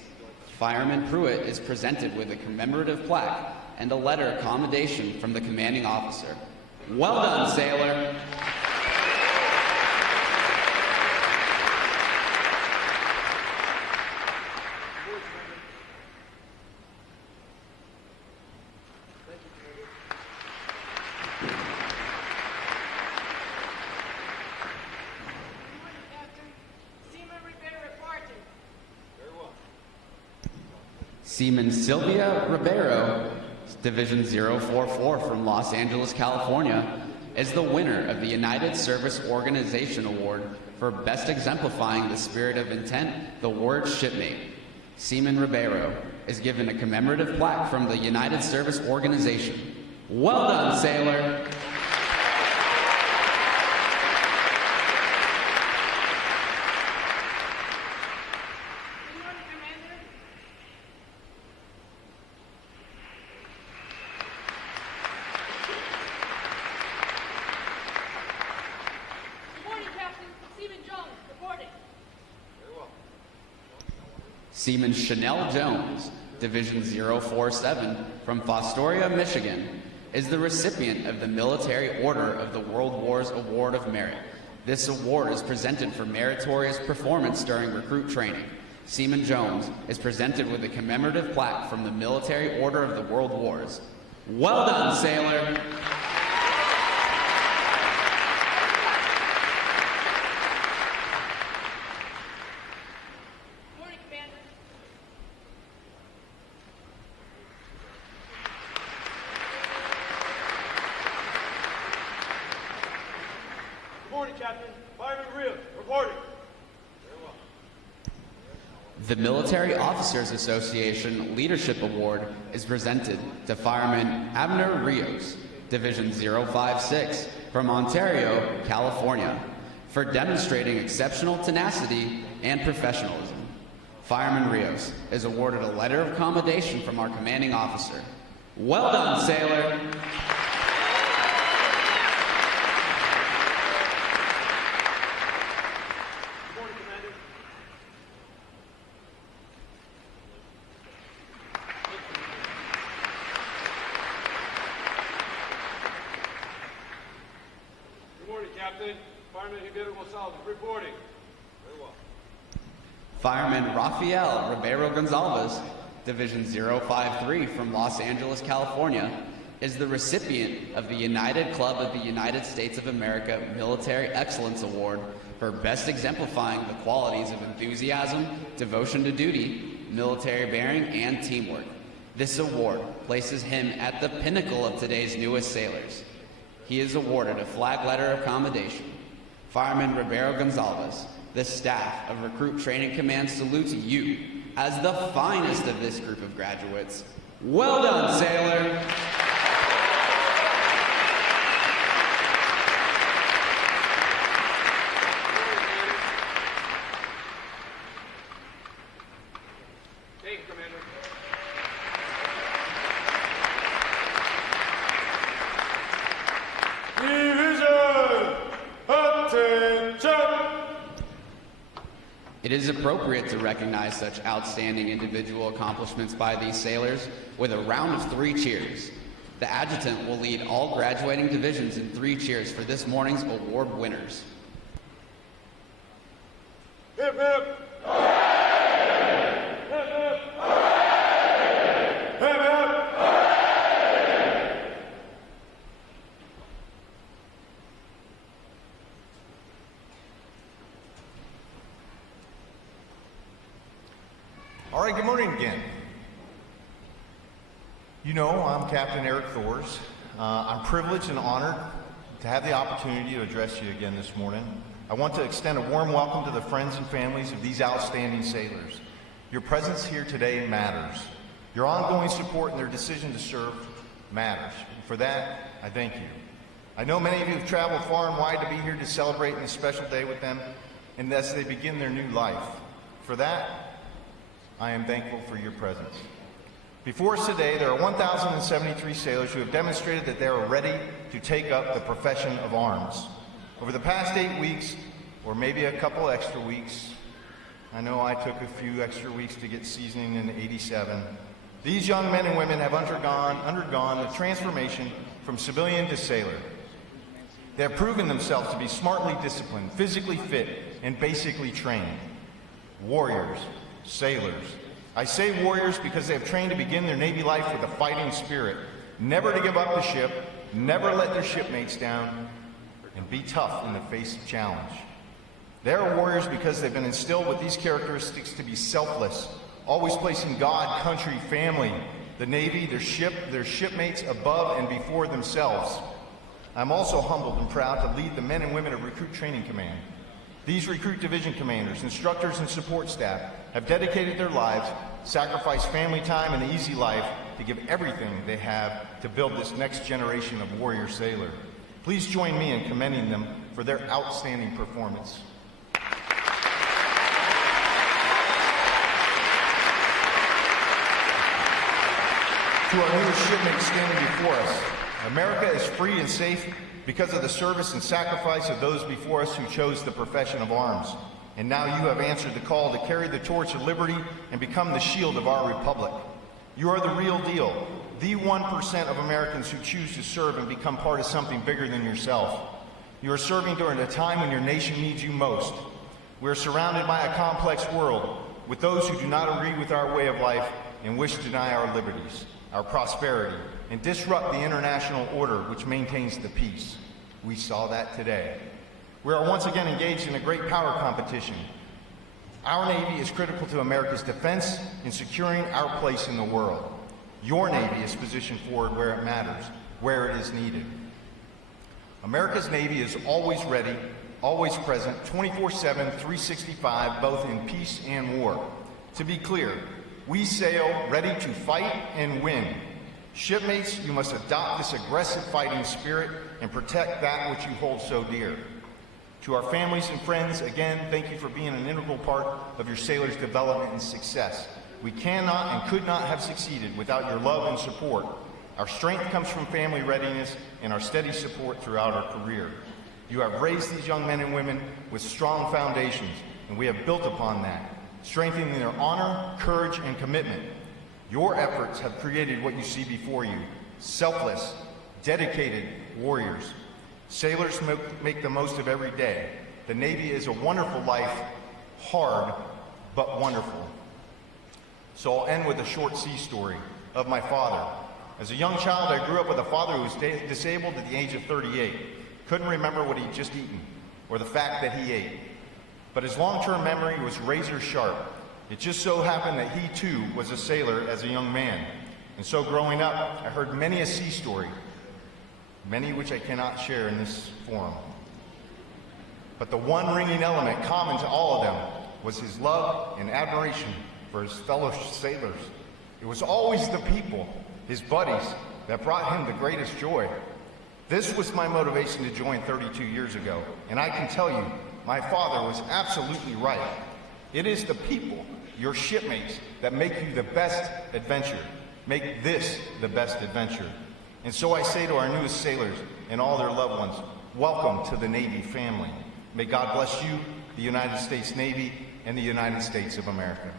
Fireman Pruitt is presented with a commemorative plaque and a letter of commendation from the commanding officer. Well done, sailor! Seaman Sylvia Ribeiro, Division 044 from Los Angeles, California, is the winner of the United Service Organization Award for best exemplifying the spirit of intent, the word shipmate. Seaman Ribeiro is given a commemorative plaque from the United Service Organization. Well done, sailor! Seaman Chanel Jones, Division 047 from Fostoria, Michigan, is the recipient of the Military Order of the World Wars Award of Merit. This award is presented for meritorious performance during recruit training. Seaman Jones is presented with a commemorative plaque from the Military Order of the World Wars. Well done, sailor! The Military Officers Association Leadership Award is presented to Fireman Abner Rios, Division 056 from Ontario, California, for demonstrating exceptional tenacity and professionalism. Fireman Rios is awarded a letter of commendation from our commanding officer. Well done, sailor! Fireman Rafael Ribeiro Gonzalez, Division 053 from Los Angeles, California, is the recipient of the United Club of the United States of America Military Excellence Award for best exemplifying the qualities of enthusiasm, devotion to duty, military bearing, and teamwork. This award places him at the pinnacle of today's newest sailors. he is awarded a flag letter of commendation. Fireman Ribeiro Gonzalez, the staff of Recruit Training Command salutes you as the finest of this group of graduates. Well done, sailor! It is appropriate to recognize such outstanding individual accomplishments by these sailors with a round of 3 cheers. The adjutant will lead all graduating divisions in 3 cheers for this morning's award winners. Hip, hip. All right, good morning again. You know, I'm Captain Eric Thors. I'm privileged and honored to have the opportunity to address you again this morning. I want to extend a warm welcome to the friends and families of these outstanding sailors. Your presence here today matters. Your ongoing support and their decision to serve matters. And for that, I thank you. I know many of you have traveled far and wide to be here to celebrate this special day with them and as they begin their new life. For that, I am thankful for your presence. Before us today, there are 1,073 sailors who have demonstrated that they are ready to take up the profession of arms. Over the past 8 weeks, or maybe a couple extra weeks, I know I took a few extra weeks to get seasoning in '87, these young men and women have undergone the transformation from civilian to sailor. They have proven themselves to be smartly disciplined, physically fit, and basically trained. Warriors. Sailors. I say warriors because they have trained to begin their Navy life with a fighting spirit, never to give up the ship, never let their shipmates down, and be tough in the face of challenge. They are warriors because they've been instilled with these characteristics to be selfless, always placing God, country, family, the Navy, their ship, their shipmates above and before themselves. I'm also humbled and proud to lead the men and women of Recruit Training Command. These recruit division commanders, instructors, and support staff have dedicated their lives, sacrificed family time and the easy life to give everything they have to build this next generation of warrior sailor. Please join me in commending them for their outstanding performance. To our newest shipmates standing before us, America is free and safe because of the service and sacrifice of those before us who chose the profession of arms. And now you have answered the call to carry the torch of liberty and become the shield of our republic. You are the real deal, the 1% of Americans who choose to serve and become part of something bigger than yourself. You are serving during a time when your nation needs you most. We are surrounded by a complex world with those who do not agree with our way of life and wish to deny our liberties, our prosperity, and disrupt the international order which maintains the peace. We saw that today. We are once again engaged in a great power competition. Our Navy is critical to America's defense in securing our place in the world. Your Navy is positioned forward where it matters, where it is needed. America's Navy is always ready, always present, 24/7, 365, both in peace and war. To be clear, we sail ready to fight and win. Shipmates, you must adopt this aggressive fighting spirit and protect that which you hold so dear. To our families and friends, again, thank you for being an integral part of your sailors' development and success. We cannot and could not have succeeded without your love and support. Our strength comes from family readiness and our steady support throughout our career. You have raised these young men and women with strong foundations, and we have built upon that, strengthening their honor, courage, and commitment. Your efforts have created what you see before you, selfless, dedicated warriors. Sailors make the most of every day. The Navy is a wonderful life, hard, but wonderful. So I'll end with a short sea story of my father. As a young child, I grew up with a father who was disabled at the age of 38. Couldn't remember what he'd just eaten, or the fact that he ate. But his long-term memory was razor sharp. It just so happened that he too was a sailor as a young man. And so growing up, I heard many a sea story. many which I cannot share in this forum. But the one ringing element common to all of them was his love and admiration for his fellow sailors. It was always the people, his buddies, that brought him the greatest joy. This was my motivation to join 32 years ago, and I can tell you, my father was absolutely right. It is the people, your shipmates, that make you the best adventure. Make this the best adventure. And so I say to our newest sailors and all their loved ones, welcome to the Navy family. May God bless you, the United States Navy, and the United States of America.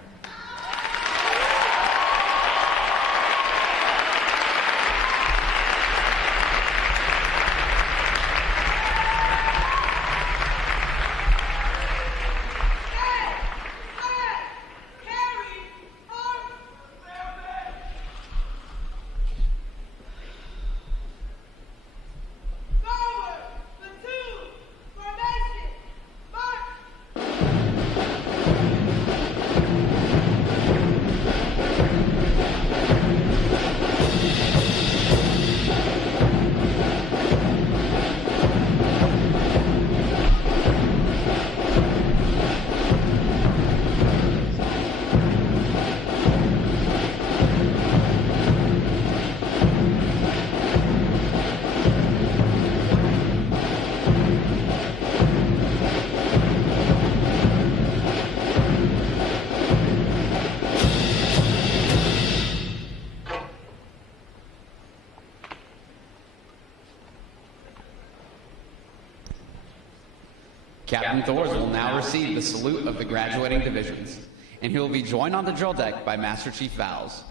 Captain Thors will now receive the salute of the graduating divisions, and he will be joined on the drill deck by Master Chief Vowles.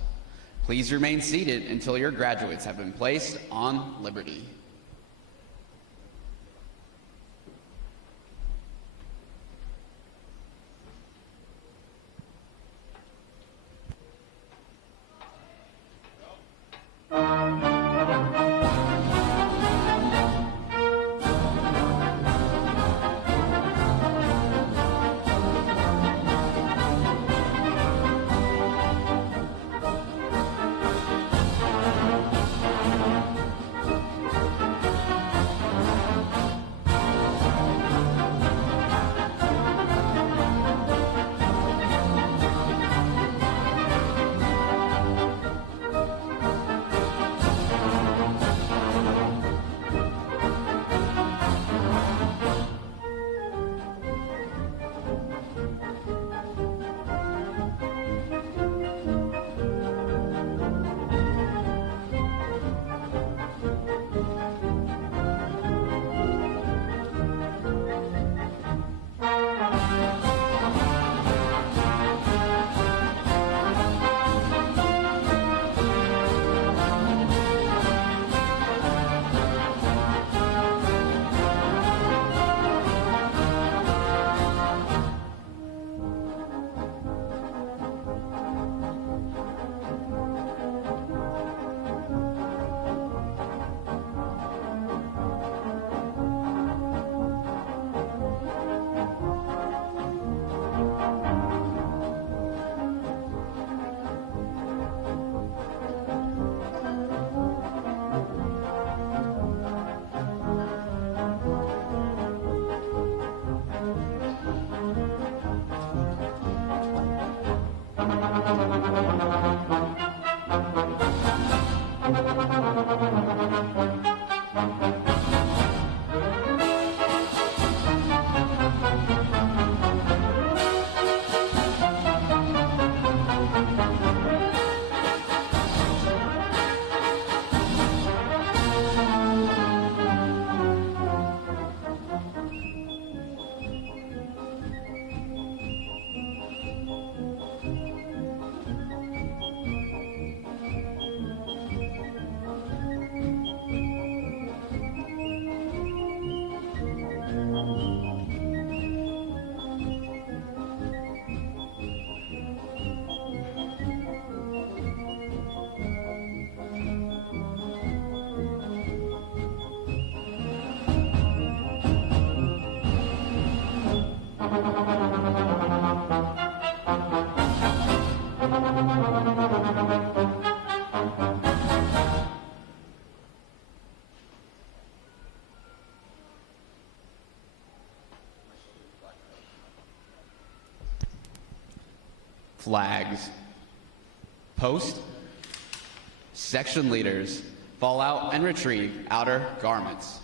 Please remain seated until your graduates have been placed on liberty. flags. Post. Section leaders, fall out and retrieve outer garments.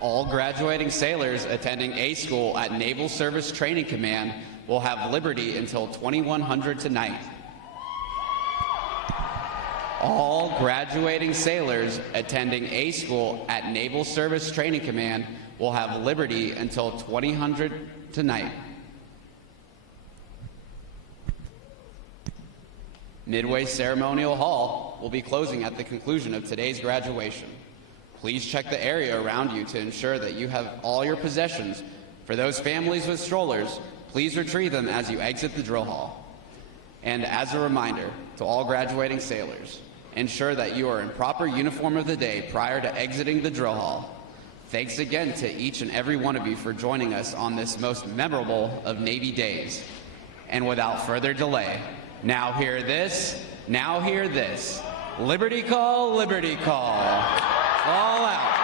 All graduating sailors attending A School at Naval Service Training Command will have liberty until 2100 tonight. All graduating sailors attending A School at Naval Service Training Command will have liberty until 2000 tonight. Midway Ceremonial Hall will be closing at the conclusion of today's graduation. Please check the area around you to ensure that you have all your possessions. For those families with strollers, please retrieve them as you exit the drill hall. And as a reminder to all graduating sailors, ensure that you are in proper uniform of the day prior to exiting the drill hall. Thanks again to each and every one of you for joining us on this most memorable of Navy days. And without further delay, now hear this, now hear this. Liberty call, liberty call. Fall out.